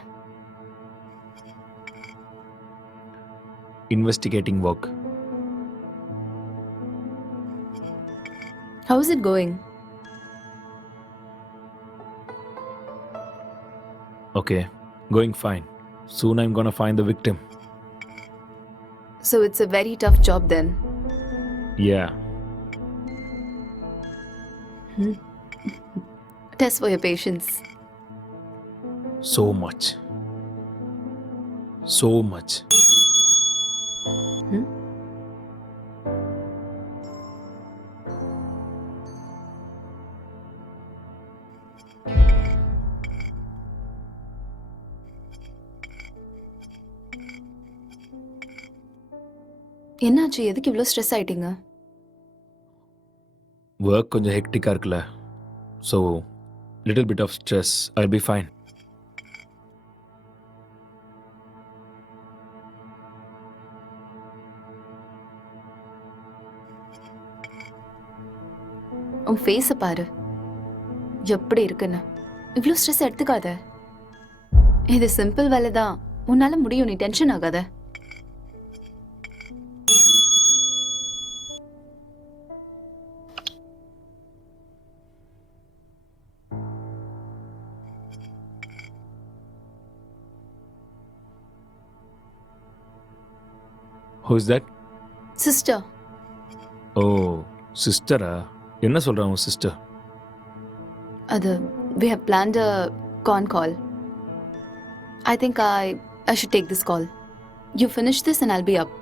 Investigating work. How is it going? Okay, going fine. Soon I'm gonna find the victim. So it's a very tough job then. Yeah. Test for your patience. So much. So much. என்னாச்சு? எதுக்கு இவ்வளோ stress ஆயிட்டீங்க? Work கொஞ்சம் ஹெக்டிக்காக இருக்குல்ல, so little bit of stress. I be fine. உன் ஃபேஸை பாரு, எப்படி இருக்குன்னு. இவ்வளோ ஸ்ட்ரெஸ் எடுத்துக்காத. இது சிம்பிள் வேலை தான், உன்னால முடியும். நீ டென்ஷன் ஆகாத. Who is that? Sister. ஓ சிஸ்டரா? என்ன சொல்கிறா உன் சிஸ்டர்? அது we have planned a con call. I think I should take this call. You finish this and I'll be up.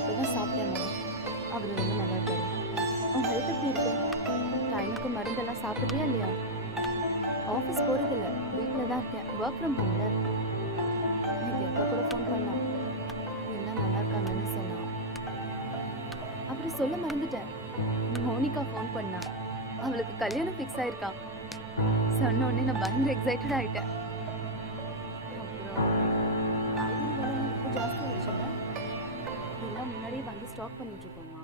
இப்பதான் சாப்பிட்டேன். அவர் ரொம்ப நல்லா இருக்காரு. உன் ஹெல்த் எப்படி இருக்கு? டைமுக்கு மருந்தெல்லாம் சாப்பிட்றியா இல்லையா? ஆஃபீஸ் போகிறதில்ல, வீட்டில் தான் இருக்கேன். ஒர்க் ஃப்ரம் ஹோம்ல. இன்னைக்கு அக்கா கூட ஃபோன் பண்ணான். எல்லாம் நல்லா இருக்காங்கன்னு சொன்னான். அப்புறம் சொல்ல மறந்துட்டேன், மோனிகா ஃபோன் பண்ணா. அவளுக்கு கல்யாணம் ஃபிக்ஸ் ஆயிருக்கான். சொன்ன உடனே நான் பயங்கர எக்ஸைட்டட் ஆகிட்டேன். அப்புறம் காய்கறி விலை ரொம்ப ஜாஸ்தி ஆயிடுச்சுல்ல, எல்லாம் முன்னாடியே வாங்கி ஸ்டாக் பண்ணிட்டு இருக்கோமா.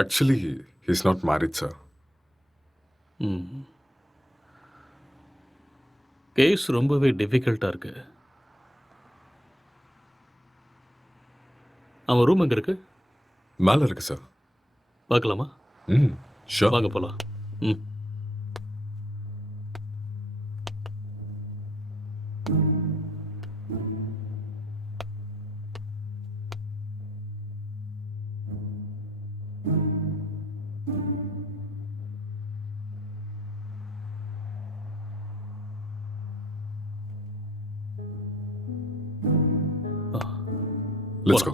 Actually, he's not married, sir. Case ரொம்பவே டிஃபிகல்ட்டாக இருக்கு. அவன் ரூம் எங்கே இருக்கு? மேலே இருக்கு சார். பார்க்கலாமா? ஷூர். வாங்க போகலாம். Let's go.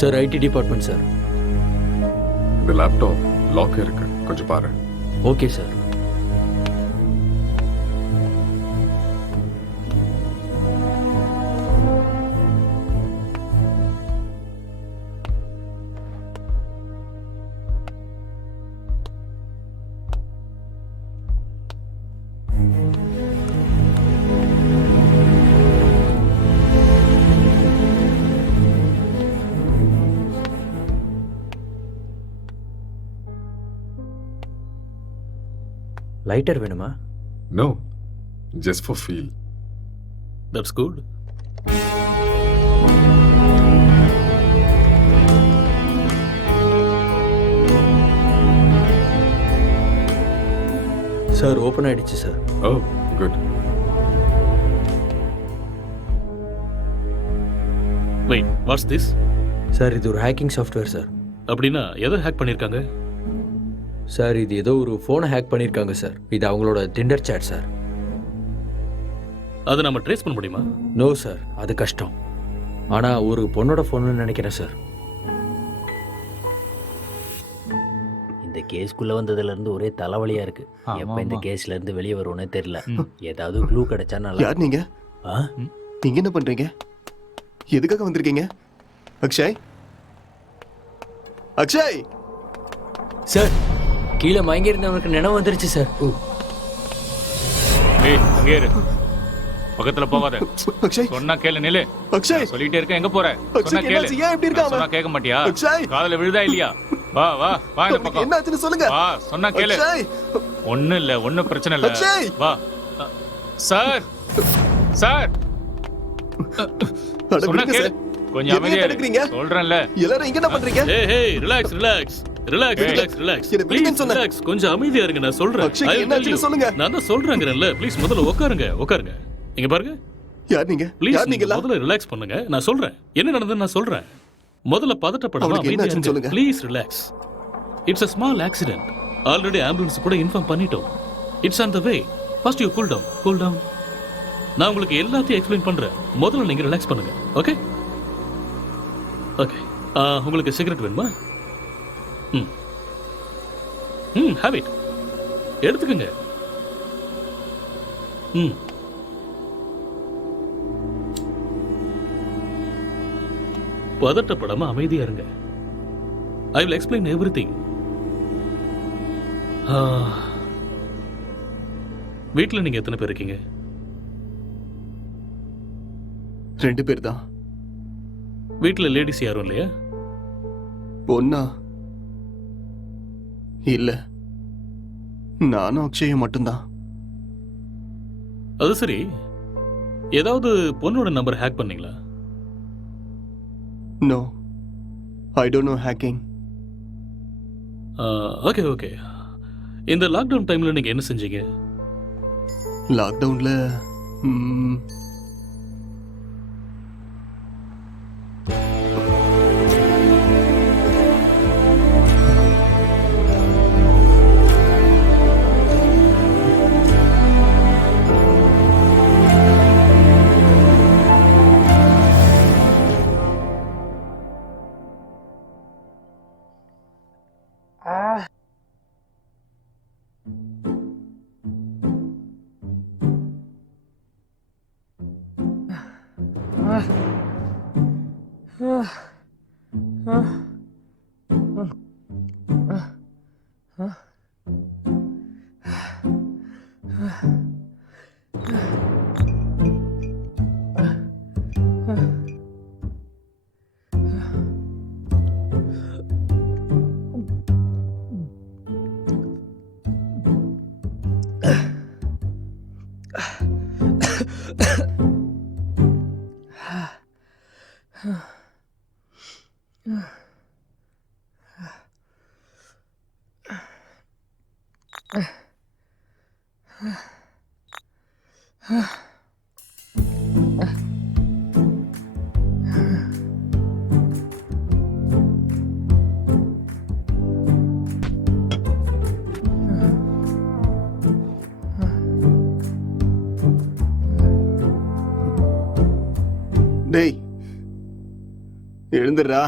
Sir, IT department sir. இந்த லேப்டாப் லாக் இருக்கு, கொஞ்சம் பாரு. Okay sir. லைட்டர் வேணுமா? No, just for feel. That's good. Sir, open ஆயிடுச்சு sir. Oh, good. Wait, what's this? Sir, இது ஒரு ஹேக்கிங் சாஃப்ட்வேர் சார். அப்படின்னா எதை ஹேக் பண்ணியிருக்காங்க? சார், இது ஏதோ ஒரு ஃபோனை ஹேக் பண்ணியிருக்காங்க சார். இது அவங்களோட டிண்டர் சேட் சார். அதை நம்ம ட்ரேஸ் பண்ண முடியுமா? நோ சார், அது கஷ்டம். ஆனால் ஒரு பொண்ணோட ஃபோன்னு நினைக்கிறேன் சார். இந்த கேஸ்க்குள்ள வந்ததுலேருந்து ஒரே தலைவலியாக இருக்கு. எப்போ இந்த கேஸ்ல இருந்து வெளியே வருவோன்னே தெரியல. ஏதாவது க்ளூ கிடைச்சா நல்லா. யார் நீங்க? நீங்க என்ன பண்றீங்க? எதுக்காக வந்திருக்கீங்க? அக்ஷய், அக்ஷய் சார், கீழே மயங்கி இருந்தவனுக்கு நினைவு வந்துருச்சு சார். ஏய், அங்கே இரு. பக்கத்துல போகாத. அக்ஷய், சொன்னா கேளு. நில்லு. அக்ஷய், சொல்லிட்டே இருக்க, எங்க போற? சொன்னா அக்ஷய், கேளு. என்னாச்சு? ஏன் இப்படி இருக்காம? சொன்னா கேட்க மாட்டியா? அக்ஷய், காதுல விழுதா இல்லையா? வா வா வா இந்த பக்கம். என்னாச்சுன்னு சொல்லுங்க. வா, சொன்னா கேளு. அக்ஷய், ஒண்ணும் இல்ல, ஒண்ணும் பிரச்சனை இல்ல. அக்ஷய், வா. சார், சார், சொன்னா கேளு. கொஞ்சம் அமைதியா இரு. சொல்றேன்ல. எல்லாரும் இங்க என்ன பண்றீங்க? ஏய், relax relax relax relax relax. Please relax. கொஞ்சம் அமைதியா இருங்க, நான் சொல்றேன். அக்ஷய், என்னாச்சுன்னு சொல்லுங்க. நான் தான் சொல்றேங்கறேன்ல. ப்ளீஸ் முதல்ல உட்காருங்க, உட்காருங்க. இங்க பாருங்க. யார் நீங்க? ப்ளீஸ் யார் நீங்க? முதல்ல ரிலாக்ஸ் பண்ணுங்க. நான் சொல்றேன் என்ன நடந்ததுன்னு நான் சொல்றேன். முதல்ல பதட்டப்படாம அவனுக்கு அமைதியா என்னாச்சுன்னு இருங்க. சொல்லுங்க. Please relax. It's a small accident. Already ambulance கூட இன்ஃபார்ம் பண்ணிட்டோம். It's on the way. First you cool down. Cool down. நான் உங்களுக்கு எல்லாத்தையும் எக்ஸ்பிளைன் பண்றேன். முதல்ல நீங்க ரிலாக்ஸ் பண்ணுங்க. ஓகே? ஓகே. உங்களுக்கு சிகரெட் வேணுமா? have it. எடுத்துக்கங்க. பதட்டப்படாம அமைதியா இருங்க. I will explain everything. வீட்டில் நீங்க எத்தனை பேர் இருக்கீங்க? 2 பேர் தான். வீட்டில் லேடிஸ் யாரும் இல்லையா? பொண்ணா? இல்ல, நானும் அக்ஷயும் மட்டும்தான். அது சரி, ஏதாவது பொண்ணோட நம்பர் ஹேக் பண்ணீங்களா? No, I don't know hacking. Okay okay. இந்த லாக்டவுன் டைம்ல நீங்க என்ன செஞ்சீங்க? லாக்டவுன்ல டேய் எழுந்துடுறா,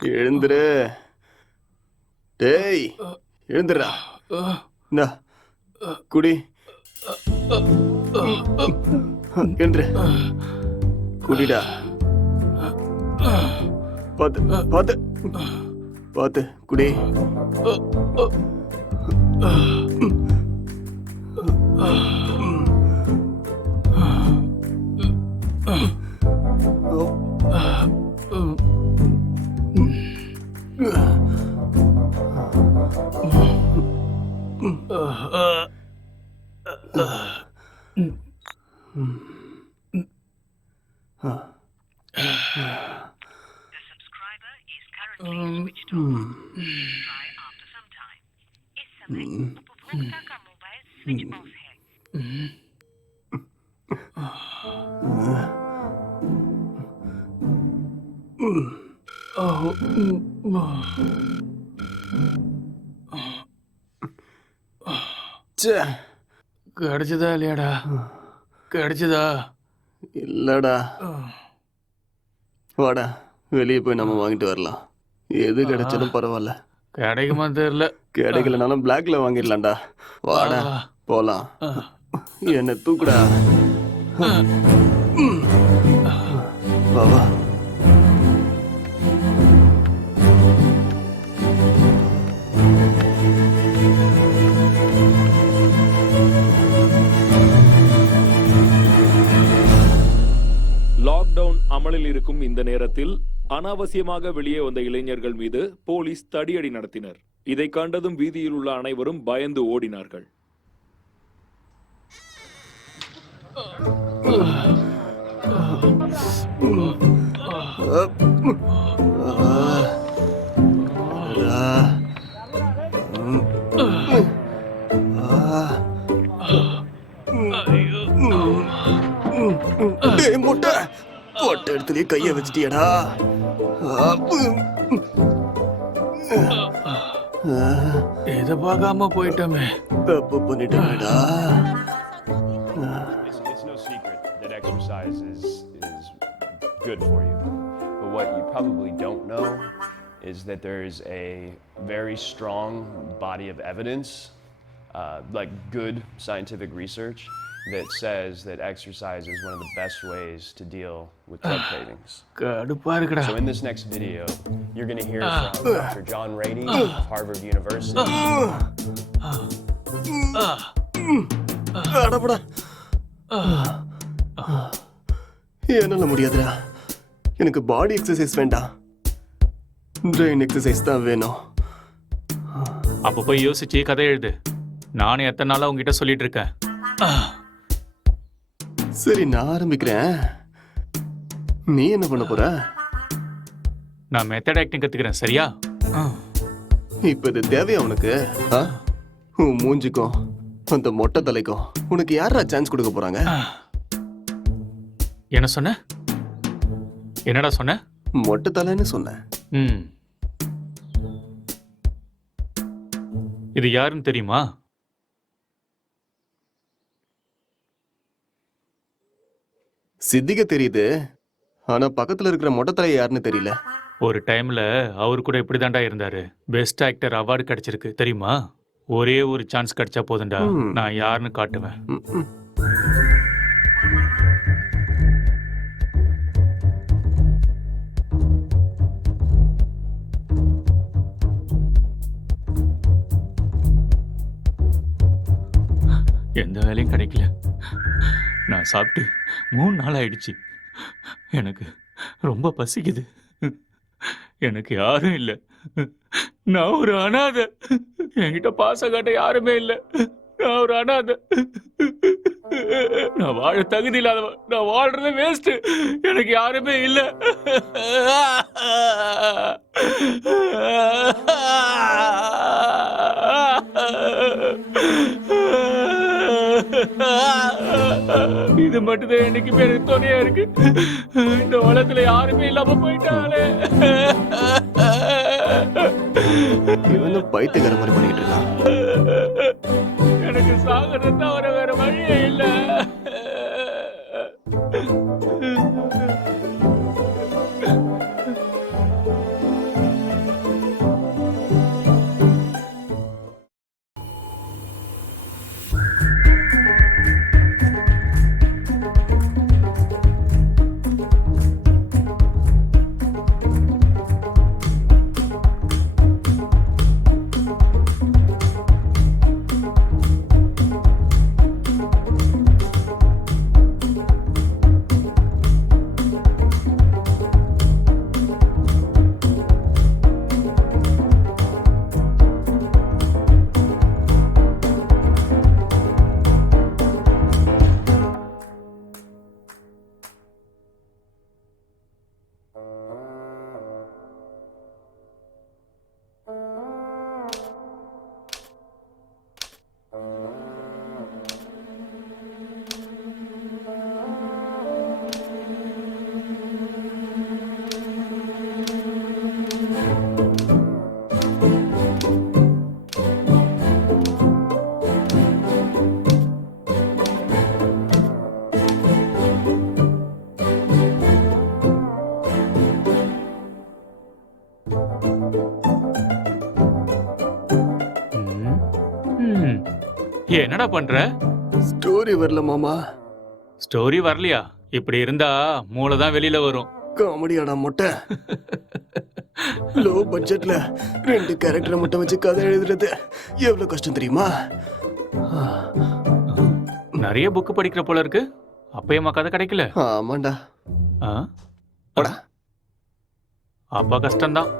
எழுந்துரு. டேய் எழுந்துடுறா. இந்தா குடி. என்று குடிடா. பாத்து பாத்து பாத்து குடி. கிடைச்சதா இல்லையாடா? கிடைச்சதா? இல்லடா. வாடா, வெளியே போய் நம்ம வாங்கிட்டு வரலாம். எது கிடைச்சாலும் பரவாயில்ல. கிடைக்குமா தெரியல. கிடைக்கலனாலும் பிளாக்ல வாங்கிடலாம்டா. வாடா போலாம். என்ன தூக்குடா. வா வா. லாக்டவுன் அமலில் இருக்கும் இந்த நேரத்தில் அனாவசியமாக வெளியே வந்த இளைஞர்கள் மீது போலீஸ் தடியடி நடத்தினர். இதை கண்டதும் வீதியில் உள்ள அனைவரும் பயந்து ஓடினார்கள். முட்டை போட்ட இடத்துலயே கைய வச்சிட்டியடா. இத பார்க்காம போயிட்டோமே. தப்பு பண்ணிட்டேடா. It's no secret that exercise is good for you. But what you probably don't know is that there's a very strong body of evidence, like good scientific research, that says that exercise is one of the best ways to deal with drug cravings. கடுப்பா இருக்குடா. So in this next video, you're going to hear from Dr. John Rady of Harvard University. அடபடா. என்னால முடியாதுடா. எனக்கு பாடி exercise வேண்டாம், brain exercise தான் வேணும். அப்ப போய் யோசிச்சு கதை எழுது. நானும் எத்தனை நாளா உங்ககிட்ட சொல்லிட்டு இருக்கேன். சரி, நான் ஆரம்பிக்கிறேன். நீ என்ன பண்ண போற? நான் மெத்தட் ஆக்டிங் கத்துக்கிறேன், சரியா? இப்ப இது தேவையா உனக்கு? உன் மூஞ்சிக்கும் அந்த மொட்டை தலைக்கும் உனக்கு யாரா சான்ஸ் கொடுக்க போறாங்க? என்ன சொன்ன? என்னடா சொன்ன? மொட்டை தலைன்னு சொன்னேன். இது யாருன்னு தெரியுமா? சித்திக தெரியுது, ஆனா பக்கத்துல இருக்கிற மொட்டை தலை யாருன்னு தெரியல. ஒரு டைம்ல அவர் கூட இப்படிதான்டா இருந்தாரு. பெஸ்ட் ஆக்டர் அவார்டு கிடைச்சிருக்கு தெரியுமா? ஒரே ஒரு சான்ஸ் கிடைச்சா போதும்டா, நான் யாருன்னு காட்டுவேன். எந்த வேலையும் கிடைக்கல. நான் சாப்பிட்டு 3 நாள் ஆயிடுச்சு. எனக்கு ரொம்ப பசிக்குது. எனக்கு யாரும் இல்லை. நான் ஒரு அனாதை. என்கிட்ட பாசம் காட்ட யாருமே இல்லை. நான் ஒரு அனாதை. நான் வாழ தகுதி இல்லாதவன். நான் வாழ்றது வேஸ்ட். எனக்கு யாருமே இல்லை. இது மட்டும்தான் எனக்கு பேரு துணையா இருக்கு. இந்த உலகத்துல யாருமே இல்லாம போயிட்டாலே. இவனும் பைத்தியக்கார மாதிரி பண்ணிட்டு இருக்கான். எனக்கு சாகிறது தவிர வேற வழியே இல்ல. என்னடா பண்ற? ஸ்டோரி வரல மாமா. ஸ்டோரி வரலையா? இப்படி இருந்தா மூளை தான் வெளியில வரும். காமெடியாடா மொட்டை. லோ பட்ஜெட்ல 2 கேரக்டரை மட்டும் வச்சு கதை எழுதுறது எவ்வளவு கஷ்டம் தெரியுமா? நிறைய புக் படிக்கிற போல இருக்கு. அப்பயமா கதை கிடைக்கல? ஆமாண்டா. அப்பா கஷ்டம்தான்.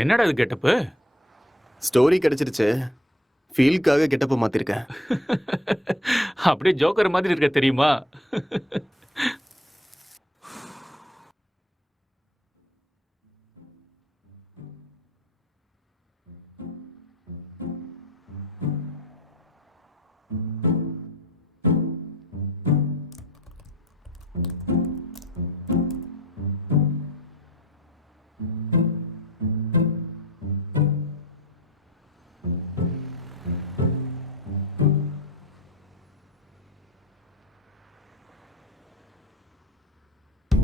என்னடா இது கெட்டப்பு? ஸ்டோரி கிடைச்சிருச்சு, ஃபீல்க்காக கெட்டப்ப மாத்திருக்கேன். அப்படியே ஜோக்கர் மாதிரி இருக்க தெரியுமா?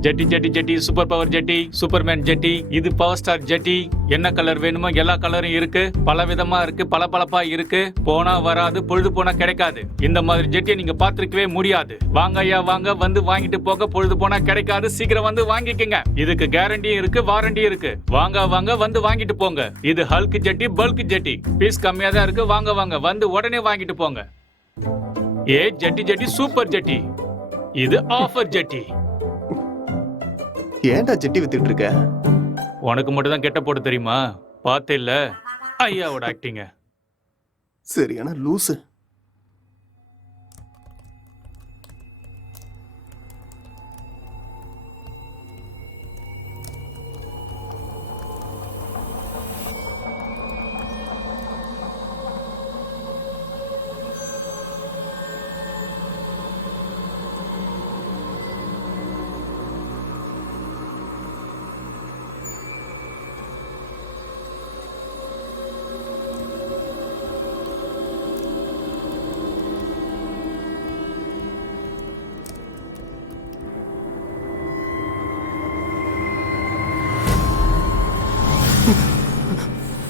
ஜெட்டி ஜெட்டி ஜெட்டி, சூப்பர் பவர் ஜெட்டி, சூப்பர்மேன் ஜெட்டி, இது பவர் ஸ்டார் ஜெட்டி. என்ன கலர் வேணுமோ எல்லா கலரும் இருக்கு, பல விதமா இருக்கு, பளபளப்பா இருக்கு. போனா வராது, பொழுது போனா கிடைக்காது. இந்த மாதிரி ஜெட்டியை நீங்க பார்த்திருக்கவே முடியாது. வாங்க ஐயா வாங்க, வந்து வாங்கிட்டு போக. பொழுது போனா கிடைக்காது, சீக்கிரம் வந்து வாங்கிக்கங்க. இதுக்கு கேரண்டியும் இருக்கு, வாரண்டியும் இருக்கு. வாங்க வாங்க, வந்து வாங்கிட்டு போங்க. இது ஹல்க் ஜெட்டி, பல்க் ஜெட்டி. பீஸ் கம்மியா தான் இருக்கு. வாங்க வாங்க, வந்து உடனே வாங்கிட்டு போங்க. ஏ ஜெட்டி ஜெட்டி, சூப்பர் ஜெட்டி. இது ஆஃபர் ஜெட்டி. ஏன்டா ஜெட்டி வித்துட்டு இருக்க? உனக்கு மட்டும் தான் கெட்ட போட தெரியுமா? பார்த்தே இல்ல ஐயாவோட ஆக்டிங்க. சரியான லூசு.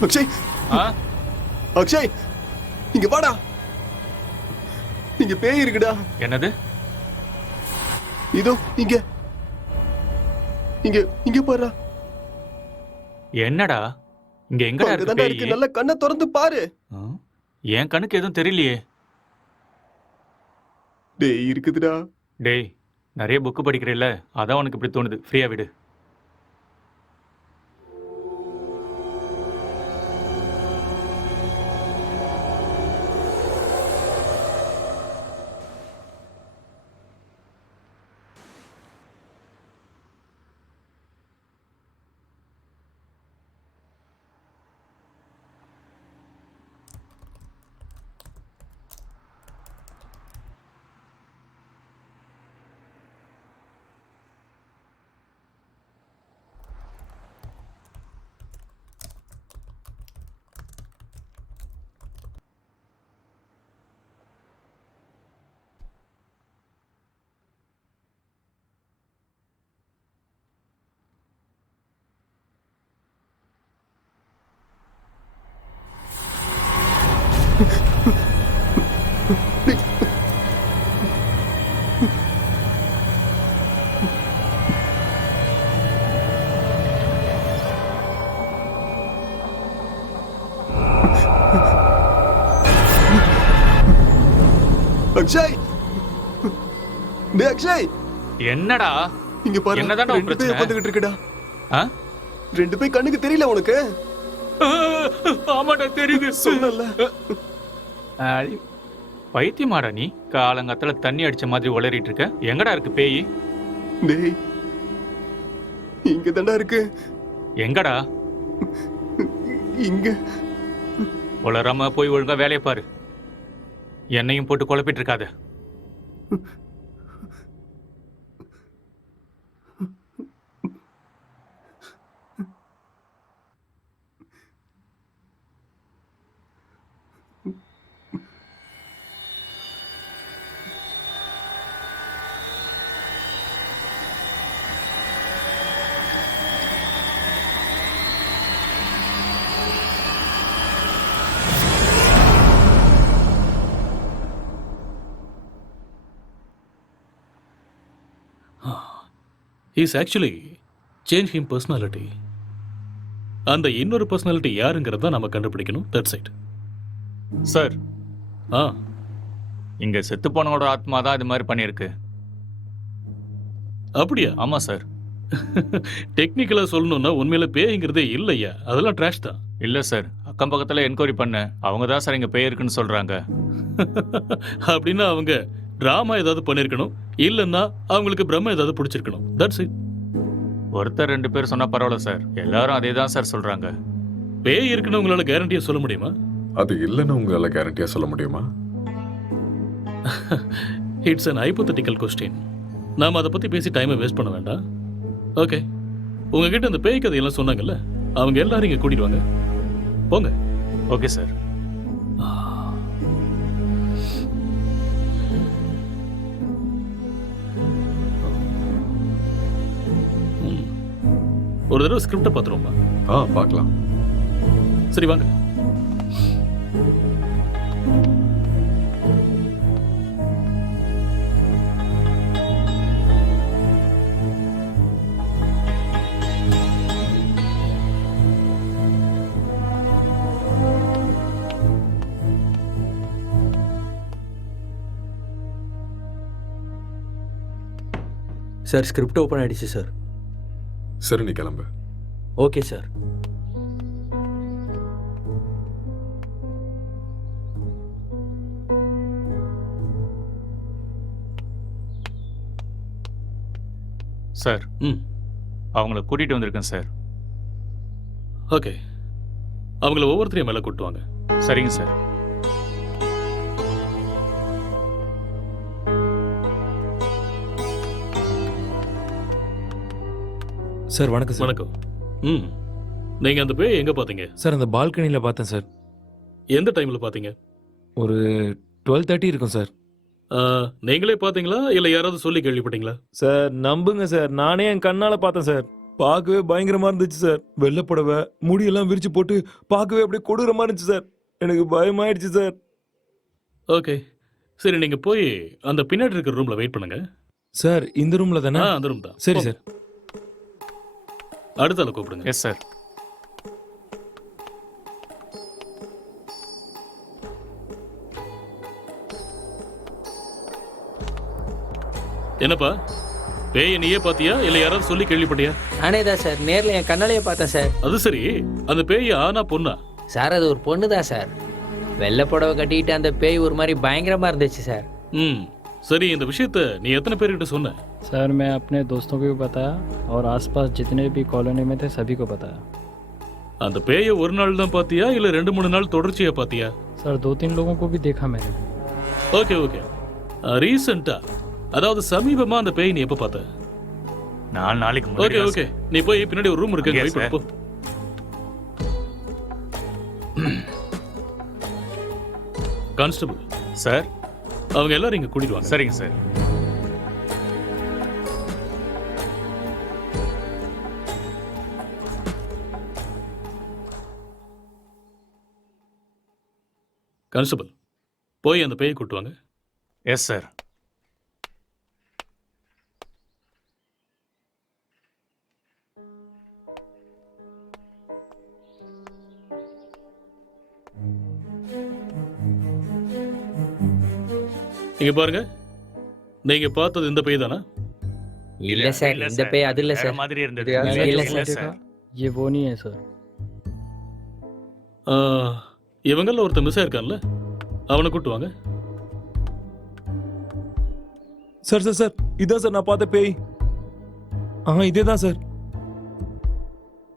அக்ஷய், அக்ஷய், இங்க வாடா. இங்க பேய் இருக்குடா. என்னது? இதோ இங்க இங்க இங்க பாரு. என்னடா இங்க எங்கடா இருக்கு பேய்? நல்ல கண்ணை திறந்து பாரு. என் கண்ணுக்கு எதுவும் தெரியலையே. டேய் இருக்குதுடா. டேய் நிறைய புக்கு படிக்கிறேல்ல, அதான் உனக்கு இப்படி தோணுது. ஃப்ரீயா விடு. அக்ஷய், டேய் அக்ஷய், என்னடா இங்க பாரு. என்னடா ரெண்டு பேய் உட்கார்ந்துகிட்டு இருக்குடா. ரெண்டு பேய் கண்ணுக்கு தெரியல உனக்கு? ஆமாடா தெரியுது. சொல்லல. பைத்தியமாடா நீ? காலங்கத்துல தண்ணி அடிச்ச மாதிரி உளறிட்டு இருக்க. எங்கடா இருக்கு பேய்? டேய் இங்க தான்டா இருக்கு. எங்கடா? இங்க. உளறாம போய் ஒழுங்கா வேலையை பாரு. என்னையும் போட்டு குழப்பிட்டு இருக்காத. He's actually changed him personality. அந்த இன்னொரு பர்சனாலிட்டி யாருங்கிறத நாம கண்டுபிடிக்கணும். That's it sir. இங்க செத்து போனவோட ஆத்மா தான் இது மாதிரி பண்ணியிருக்கு. அப்படியா? ஆமா சார். டெக்னிக்கலா சொல்லணும்னா உண்மையில பேய்ங்கிறதே இல்லையா, அதெல்லாம் ட்ராஷ் தான். இல்லை சார், அக்கம் பக்கத்தில் என்கொயரி பண்ணேன். அவங்க தான் சார் இங்கே பேய் இருக்குன்னு சொல்கிறாங்க. அப்படின்னா அவங்க டிராமா ஏதாவது பண்ணிருக்கணும், இல்லைன்னா அவங்களுக்கு பிரம்ம ஏதாவது பிடிச்சிருக்கணும். That's it. ஒருத்தர் 2 பேர் சொன்னால் பரவாயில்ல சார், எல்லாரும் அதே தான் சார் சொல்கிறாங்க. பேய் இருக்குன்னு உங்களால கேரண்டியா சொல்ல முடியுமா? அது இல்லைன்னு உங்களால கேரண்டியா சொல்ல முடியுமா? It's an hypothetical question. நாம அதை பத்தி பேசி டைமை வேஸ்ட் பண்ண வேண்டாம். ஓகே, உங்ககிட்ட அந்த பேய் கதையெல்லாம் சொன்னாங்கல்ல, அவங்க எல்லாரும் இங்க கூட்டிட்டு வாங்க. போங்க. Okay sir. ஒரு தடவை ஸ்கிரிப்டை பார்த்துருவோமா? பார்க்கலாம். சரி வாங்க. சார் ஸ்கிரிப்ட் ஓப்பன் ஆயிடுச்சு சார். சரி, நீ கிளம்பு. Okay sir. சார், அவங்கள கூட்டிகிட்டு வந்திருக்கேன் சார். ஓகே, அவங்கள ஒவ்வொருத்தரையும் மேலே கூட்டுவாங்க. சரிங்க சார். சார் வணக்கம் சார். வணக்கம். நீங்கள் அந்த பேய் எங்கே பார்த்தீங்க? சார் அந்த பால்கனியில் பார்த்தேன் சார். எந்த டைமில் பார்த்தீங்க? ஒரு 12:30 இருக்கும் சார். நீங்களே பார்த்தீங்களா இல்லை யாராவது சொல்லி கேள்விப்பட்டீங்களா? சார் நம்புங்க சார், நானே என் கண்ணால் பார்த்தேன் சார். பார்க்கவே பயங்கரமாக இருந்துச்சு சார். வெள்ளைப்புடவை முடியெல்லாம் விரிச்சு போட்டு பார்க்கவே அப்படியே கொடூரமாக இருந்துச்சு சார். எனக்கு பயமாயிடுச்சு சார். ஓகே, சரி, நீங்கள் போய் அந்த பின்னாடி இருக்கிற ரூமில் வெயிட் பண்ணுங்க. சார் இந்த ரூமில் தானே? அந்த ரூம் தான். சரி சார். அடுத்த ஆளை கூப்பிடுங்க. Yes sir. என்னப்பா, பேயை நீயே பாத்தியா இல்ல யாராவது சொல்லி கேள்விப்பட்டியா? நானே தான் சார், நேரில் என் கண்ணாலேயே பார்த்தேன் சார். அது சரி, அந்த பேய் ஆனா பொண்ணா? சார் அது ஒரு பொண்ணு தான் சார். வெள்ளை புடவை கட்டிக்கிட்டு அந்த பேய் ஒரு மாதிரி பயங்கரமாக இருந்துச்சு சார். சரி, இந்த விஷயத்த நீ எத்தனை பேர்கிட்ட சொன்ன? सर मैं अपने दोस्तों को भी बताया और आसपास जितने भी कॉलोनी में थे सभी को बताया. அந்த பேயை ஒரு நாள் தான் பாத்தியா இல்ல 2-3 நாள் தொடர்ச்சியா பாத்தியா? सर 2-3 लोगों को भी देखा मैंने. ஓகே ஓகே, ரீசெண்டா அதாவது சமீபமா அந்த பேய் நீ எப்ப பார்த்த? 4 நாளைக்கு ஓகே ஓகே, நீ போய் பின்னாடி ஒரு ரூம் இருக்கு, வெயிட் பண்ணு போ. கான்ஸ்டபிள் சார், அவங்க எல்லாரும் இங்க கூட்டிட்டு வாங்க. சரிங்க சார். கான்ஸ்டபிள் போய் அந்த பேயை கூட்டு வாங்க. Yes sir. இங்க பாருங்க, நீங்க பார்த்தது இந்த பேய் தானா? இல்ல சார், இந்த பேய் அது இல்ல சார். மாதிரி இருந்தது. இல்ல சார், ये वो नहीं है सर. இவங்கள ஒருத்தர் மிஸ் ஆயிருக்கான்ல, அவனை கூட்டு வாங்க. சார் சார் சார், இதான் சார் நான் பார்த்த பேய். இதே தான் சார்.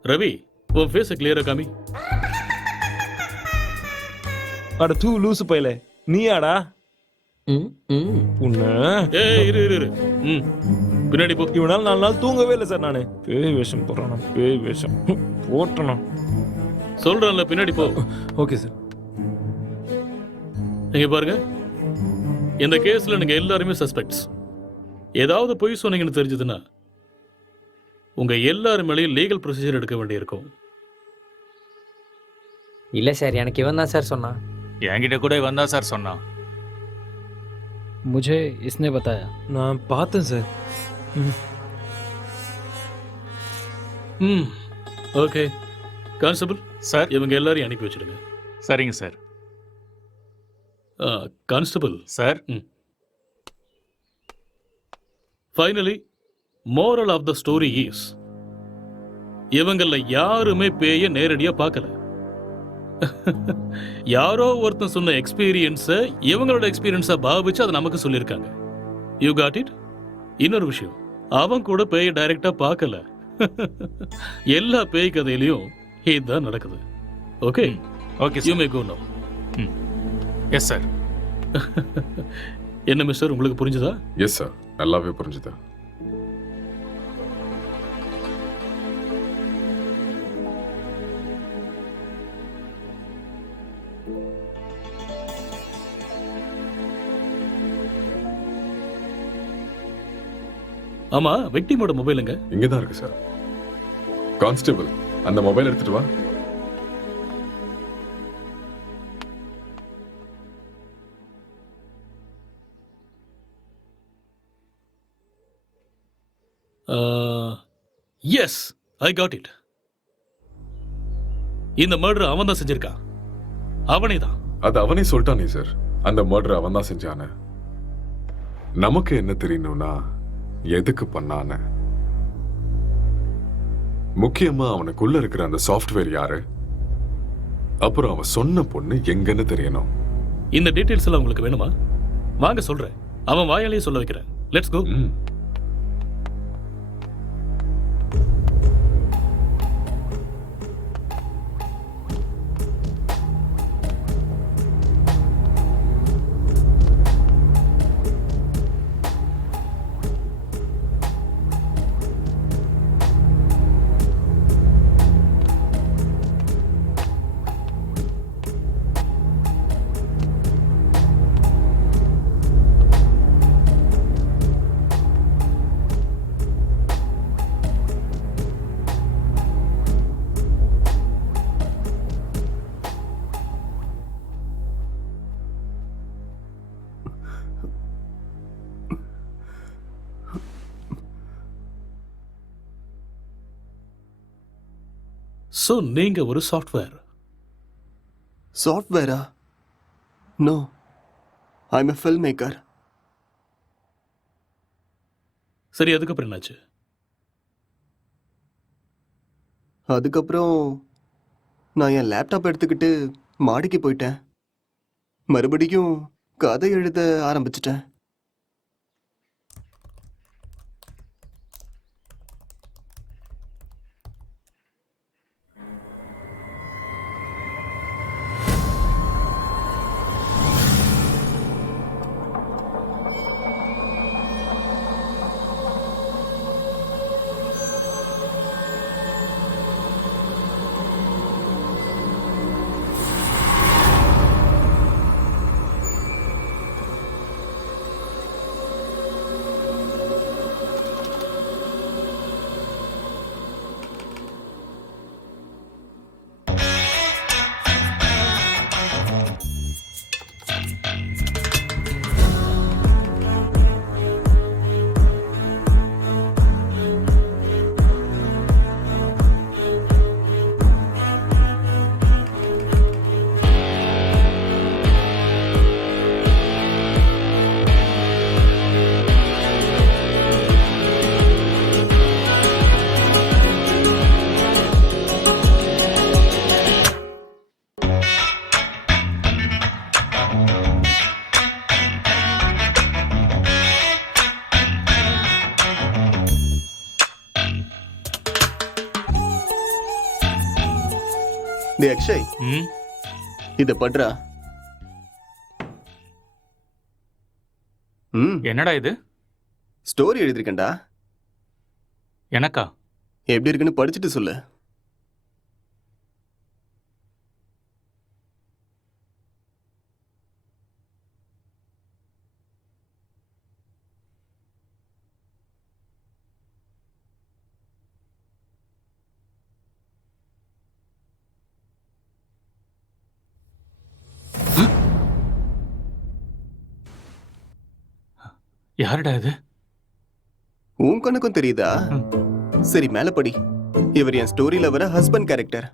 ரவி, உன் ஃபேஸை கிளியரா காமி. அட தூ லூசு பையல, நீயாடா? பின்னாடி போ. இவனால 4 நாள் தூங்கவே இல்லை சார். நானு பேய் வேஷம் போடுறானா? பேய் வேஷம் போட்டணும் சொல்றேன்ல, பின்னாடி போ. Okay sir. நீங்க பாருங்க, இந்த கேஸ்ல நீங்க எல்லாருமே சஸ்பெக்ட்ஸ். ஏதாவது பொய் சொன்னீங்கன்னு தெரிஞ்சதுன்னா உங்க எல்லாரும் மேலேயும் லீகல் ப்ரொசீஜர் எடுக்க வேண்டியிருக்கும். இல்ல சார், எனக்கு இவன் தான் சார் சொன்னான். என்கிட்ட கூட இவன் தான் சார் சொன்னான். मुझे इसने बताया. நான் பார்த்தேன் சார். ஓகே கான்ஸ்டபிள் சார், இவங்க எல்லாரையும் அனுப்பி வச்சிடுங்க. சரிங்க sir. Constable sir, finally moral of the story is இவங்கள யாருமே பேய நேரடியா பார்க்கல. யாரோ ஒருத்தன் சொன்ன எக்ஸ்பீரியன்ஸை இவங்களோட எக்ஸ்பீரியன்ஸா பாவிச்சு அதை நமக்கு சொல்லியிருக்காங்க. You got it? இன்னொரு விஷயம், அவன் கூட பேய டைரக்டா பார்க்கல. எல்லா பேய் கதையிலையும் இதுதான் நடக்குது. ஓகே ஓகே யூ மே கோ நவ. Yes sir. என்ன மிஸ்டர், உங்களுக்கு புரிஞ்சுதா? எஸ் சார், நல்லாவே புரிஞ்சுதா. ஆமா, விக்டிமோட மொபைலுங்க? இங்கதான் இருக்கு சார். கான்ஸ்டபிள், அந்த மொபைல் எடுத்துட்டு வா. Yes, I got it. இந்த மர்டர் அவன் தான் செஞ்சிருக்கான். அவனே தான். அது அவனே சொல்லிட்டானே சார், அந்த மர்டர் அவன் தான் செஞ்சான. நமக்கு என்ன தெரியணும்னா எதுக்கு பண்ணான, முக்கியமா அவனுக்குள்ள இருக்கிற அந்த சாஃப்ட்வேர் யாரு, அப்புறம் அவன் சொன்ன பொண்ணு எங்கன்னு தெரியணும். இந்த டீடைல்ஸ் எல்லாம் உங்களுக்கு வேணுமா? வாங்க சொல்றேன். அவன் வாயாலேயே சொல்ல வைக்கிறேன். Let's go. சோ நீங்க ஒரு சாஃப்ட்வேர்? சாஃப்ட்வேரா? No, I am a film maker. சரி, அதுக்கப்புறம் என்னாச்சு? அதுக்கப்புறம் நான் என் லேப்டாப் எடுத்துக்கிட்டு மாடிக்கு போயிட்டேன். மறுபடியும் கதை எழுத ஆரம்பிச்சிட்டேன். டேய் அக்ஷய், இத பண்றா. என்னடா இது? ஸ்டோரி எழுதிருக்கேன்டா. எனக்கா? எப்படி இருக்குன்னு படிச்சுட்டு சொல்லு. யாருடா இது? உன் கணக்கும் தெரியுதா? சரி, மேல படி. இவர் என் ஸ்டோரியில வர ஹஸ்பண்ட் கேரக்டர்.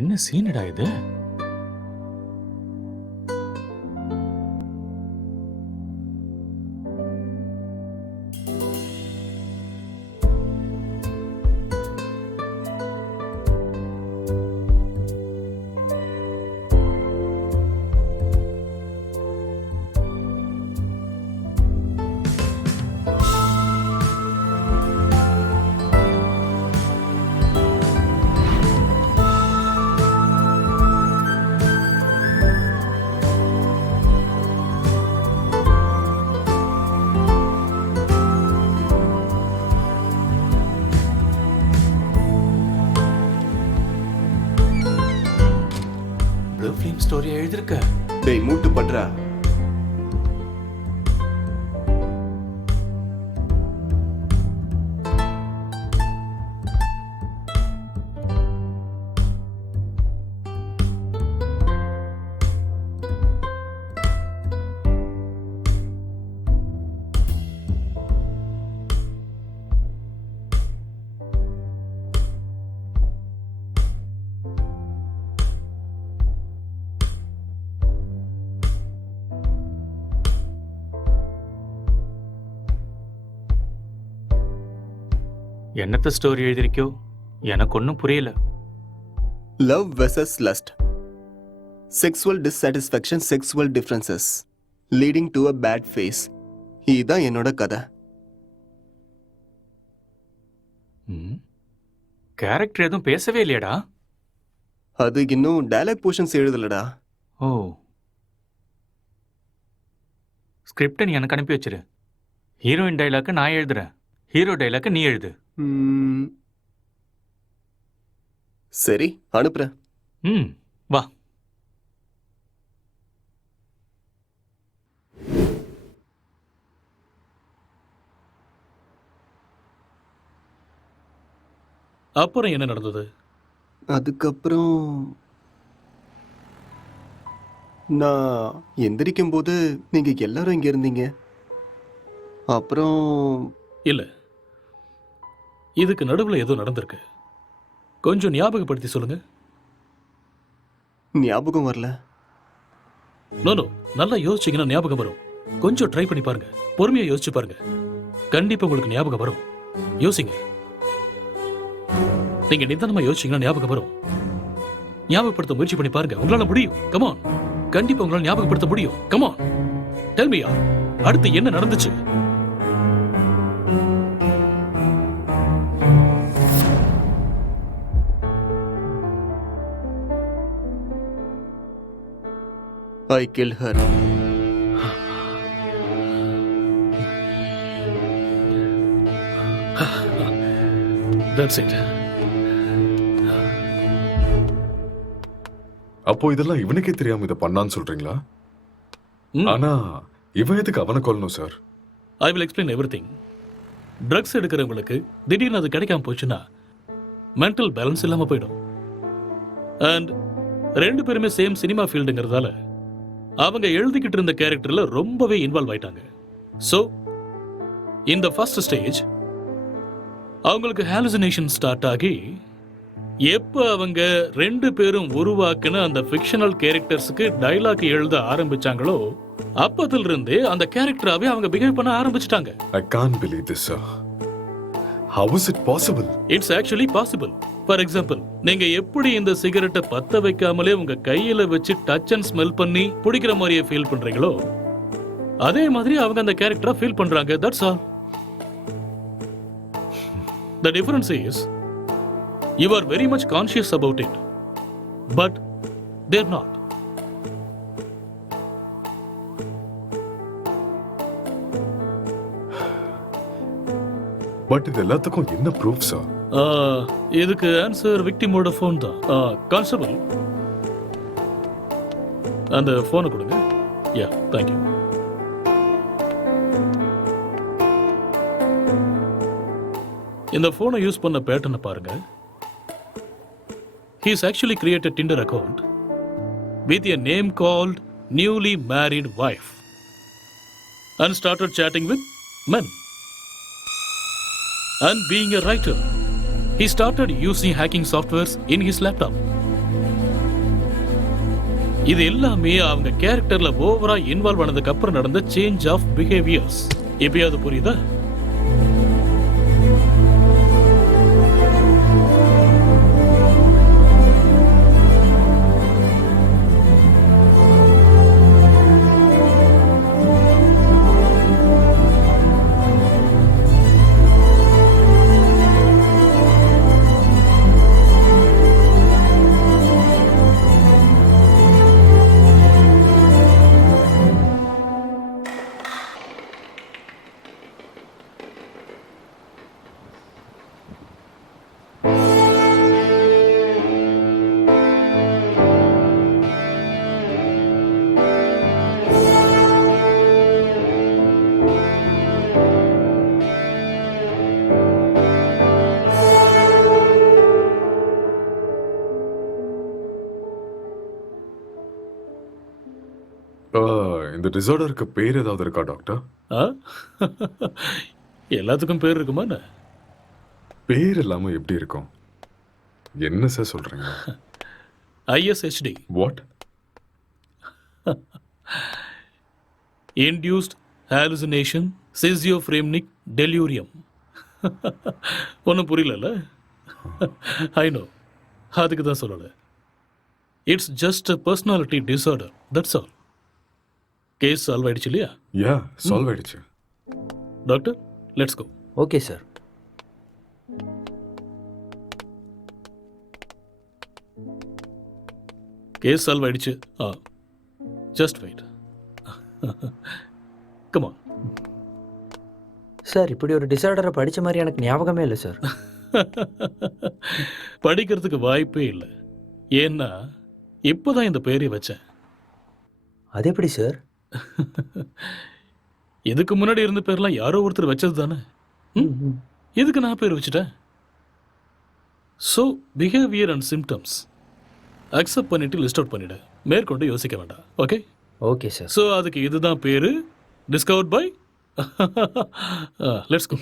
என்ன சீனடா இது? ஃபிலிம் ஸ்டோரி எழுதிருக்க? டேய் மூட்டு பண்றா. என்னத்த ஸ்டோரி எழுதிருக்கோ? எனக்கு ஒன்றும் புரியல. Love versus lust, sexual dissatisfaction, sexual differences leading to a bad phase. இதுதான் என்னோட கதை. கேரக்டர் எதுவும் பேசவே இல்லையடா? அது இன்னும் டயலாக் போர்ஷன்ஸ் எழுதலடா. ஓ, ஸ்கிரிப்டை நீ எனக்கு அனுப்பி வச்சிரு. ஹீரோயின் டைலாக்கு நான் எழுதுறேன், ஹீரோ டைலாக்கு நீ எழுது. சரி, அனுப்புறேன். வா. அப்புறம் என்ன நடந்தது? அதுக்கப்புறம் நான் எந்திரிக்கும் போது நீங்க எல்லாரும் இங்க இருந்தீங்க. அப்புறம் இல்ல, இதுக்கு நடுவுல ஏதோ நடந்திருக்கு. கொஞ்சம் ஞாபகப்படுத்தி சொல்லுங்க. ஞாபகம் வரல. நோ, நல்லா யோசிச்சீங்கன்னா ஞாபகம் வரும். கொஞ்சம் ட்ரை பண்ணி பாருங்க, பொறுமையா யோசிச்சு பாருங்க. கண்டிப்பா உங்களுக்கு ஞாபகம் வரும். யோசிங்க. நீங்க நிதானமா யோசிச்சீங்கன்னா ஞாபகம் வரும். ஞாபகப்படுத்த முயற்சி பண்ணி பாருங்க, உங்களால முடியும். கமான், கண்டிப்பா உங்களால ஞாபகப்படுத்த முடியும். கமான், டெல் மீ, அடுத்து என்ன நடந்துச்சு? I killed her. That's it. அப்போ இதெல்லாம் இவனுக்கே தெரியாம இதை பண்ணான்னு சொல்றீங்களா? ஆனா இவன் எதுக்கு அவனை கொல்லணும் sir? I will explain everything. Drugs எடுக்கிறவங்களுக்கு திடீர்னு அது கிடைக்காம போச்சுன்னா மென்டல் பேலன்ஸ் இல்லாம போயிடும். அண்ட் ரெண்டு பேருமே சேம் சினிமா ஃபீல்டுங்கிறதால அவங்க எழுதிக்கிட்டு இருந்த கேரக்டர்ல ரொம்பவே இன்வால்வ் ஆயிட்டாங்க. ஸோ இந்த ஃபர்ஸ்ட் ஸ்டேஜ் அவங்களுக்கு ஹாலுசினேஷன் ஸ்டார்ட் ஆகி எப்போ அவங்க ரெண்டு பேரும் உருவாக்குன அந்த ஃபிக்ஷனல் கேரக்டர்ஸுக்கு டைலாக் எழுத ஆரம்பிச்சாங்களோ அப்பத்துல இருந்தே அந்த கேரக்டராவே அவங்க பிஹேவ் பண்ண ஆரம்பிச்சிட்டாங்க. I can't believe this, sir. How is it possible? It's actually possible. For example, நீங்க எப்படி இந்த சிகரெட்டை பத்த வைக்காமலே உங்க கையில வச்சு டச் அண்ட் ஸ்மெல் பண்ணி பிடிக்கிற மாதிரியே ஃபீல் பண்றீங்களோ அதே மாதிரி அவங்க அந்த கேரக்டரா ஃபீல் பண்றாங்க. That's all. The difference is you are very much conscious about it, but they're not. But இது எல்லாத்துக்கும் என்ன ப்ரூஃப் சார்? இதுக்கு ஆன்சர் விக்டிமோட ஃபோன் தான். கான்ஸ்டபிள், அந்த ஃபோனை கொடுங்க. யா, தேங்க்யூ. இந்த ஃபோனை யூஸ் பண்ண பேட்டர்னை பாருங்க. He has actually created a Tinder account with a name called newly married wife and started chatting with men. And being a writer, he started using hacking softwares in his laptop. இது எல்லாமே அவங்க கேரக்டர்ல ஓவரா involve ஆனதுக்கு அப்புறம் நடந்த change of behaviours. எப்பயாவது புரியுதா? இந்த டிசார்டருக்கு பேர் ஏதாவது இருக்கா டாக்டர்? எல்லாத்துக்கும் பேர் இருக்குமா? பேர் இல்லாம எப்படி இருக்கும்? என்ன சார் சொல்றீங்க? ISHD. What? Induced hallucination schizophrenic delirium. ஒன்றும் புரியல. ஐ நோ, அதுக்கு தான் சொல்லலை. It's just a personality disorder, that's all. Case solve ஆயிடுச்சு இல்லையா? யா, சால்வ் ஆயிடுச்சு. Doctor, let's go. Okay sir. Case solve ஆயிடுச்சு. Just wait. Come on. Sir, இப்படி ஒரு டிசார்டரை படித்த மாதிரி எனக்கு ஞாபகமே இல்லை சார். படிக்கிறதுக்கு வாய்ப்பே இல்லை. ஏன்னா இப்போதான் இந்த பேரை வச்சேன். அது எப்படி சார்? இதுக்கு முன்னாடி இருந்த பேர்லாம் யாரோ ஒருத்தர் வச்சது தானே. இதுக்கு நான் பேர் வச்சுட்டேன். So behaviour and symptoms accept பண்ணிட்டு லிஸ்ட் அவுட் பண்ணிடு. மேற்கொண்டு யோசிக்க வேண்டாம். ஓகே? Okay sir. ஸோ அதுக்கு இதுதான் பேரு. Discovered by. Let's go.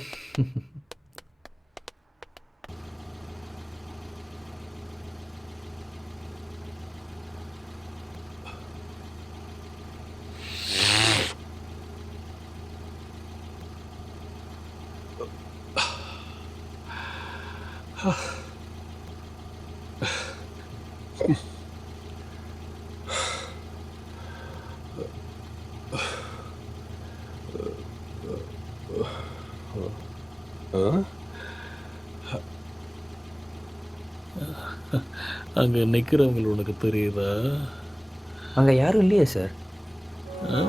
அங்க நிக்கிறவங்க உனக்கு தெரியுதா? அங்க யாரும் இல்லையே சார். ஆ?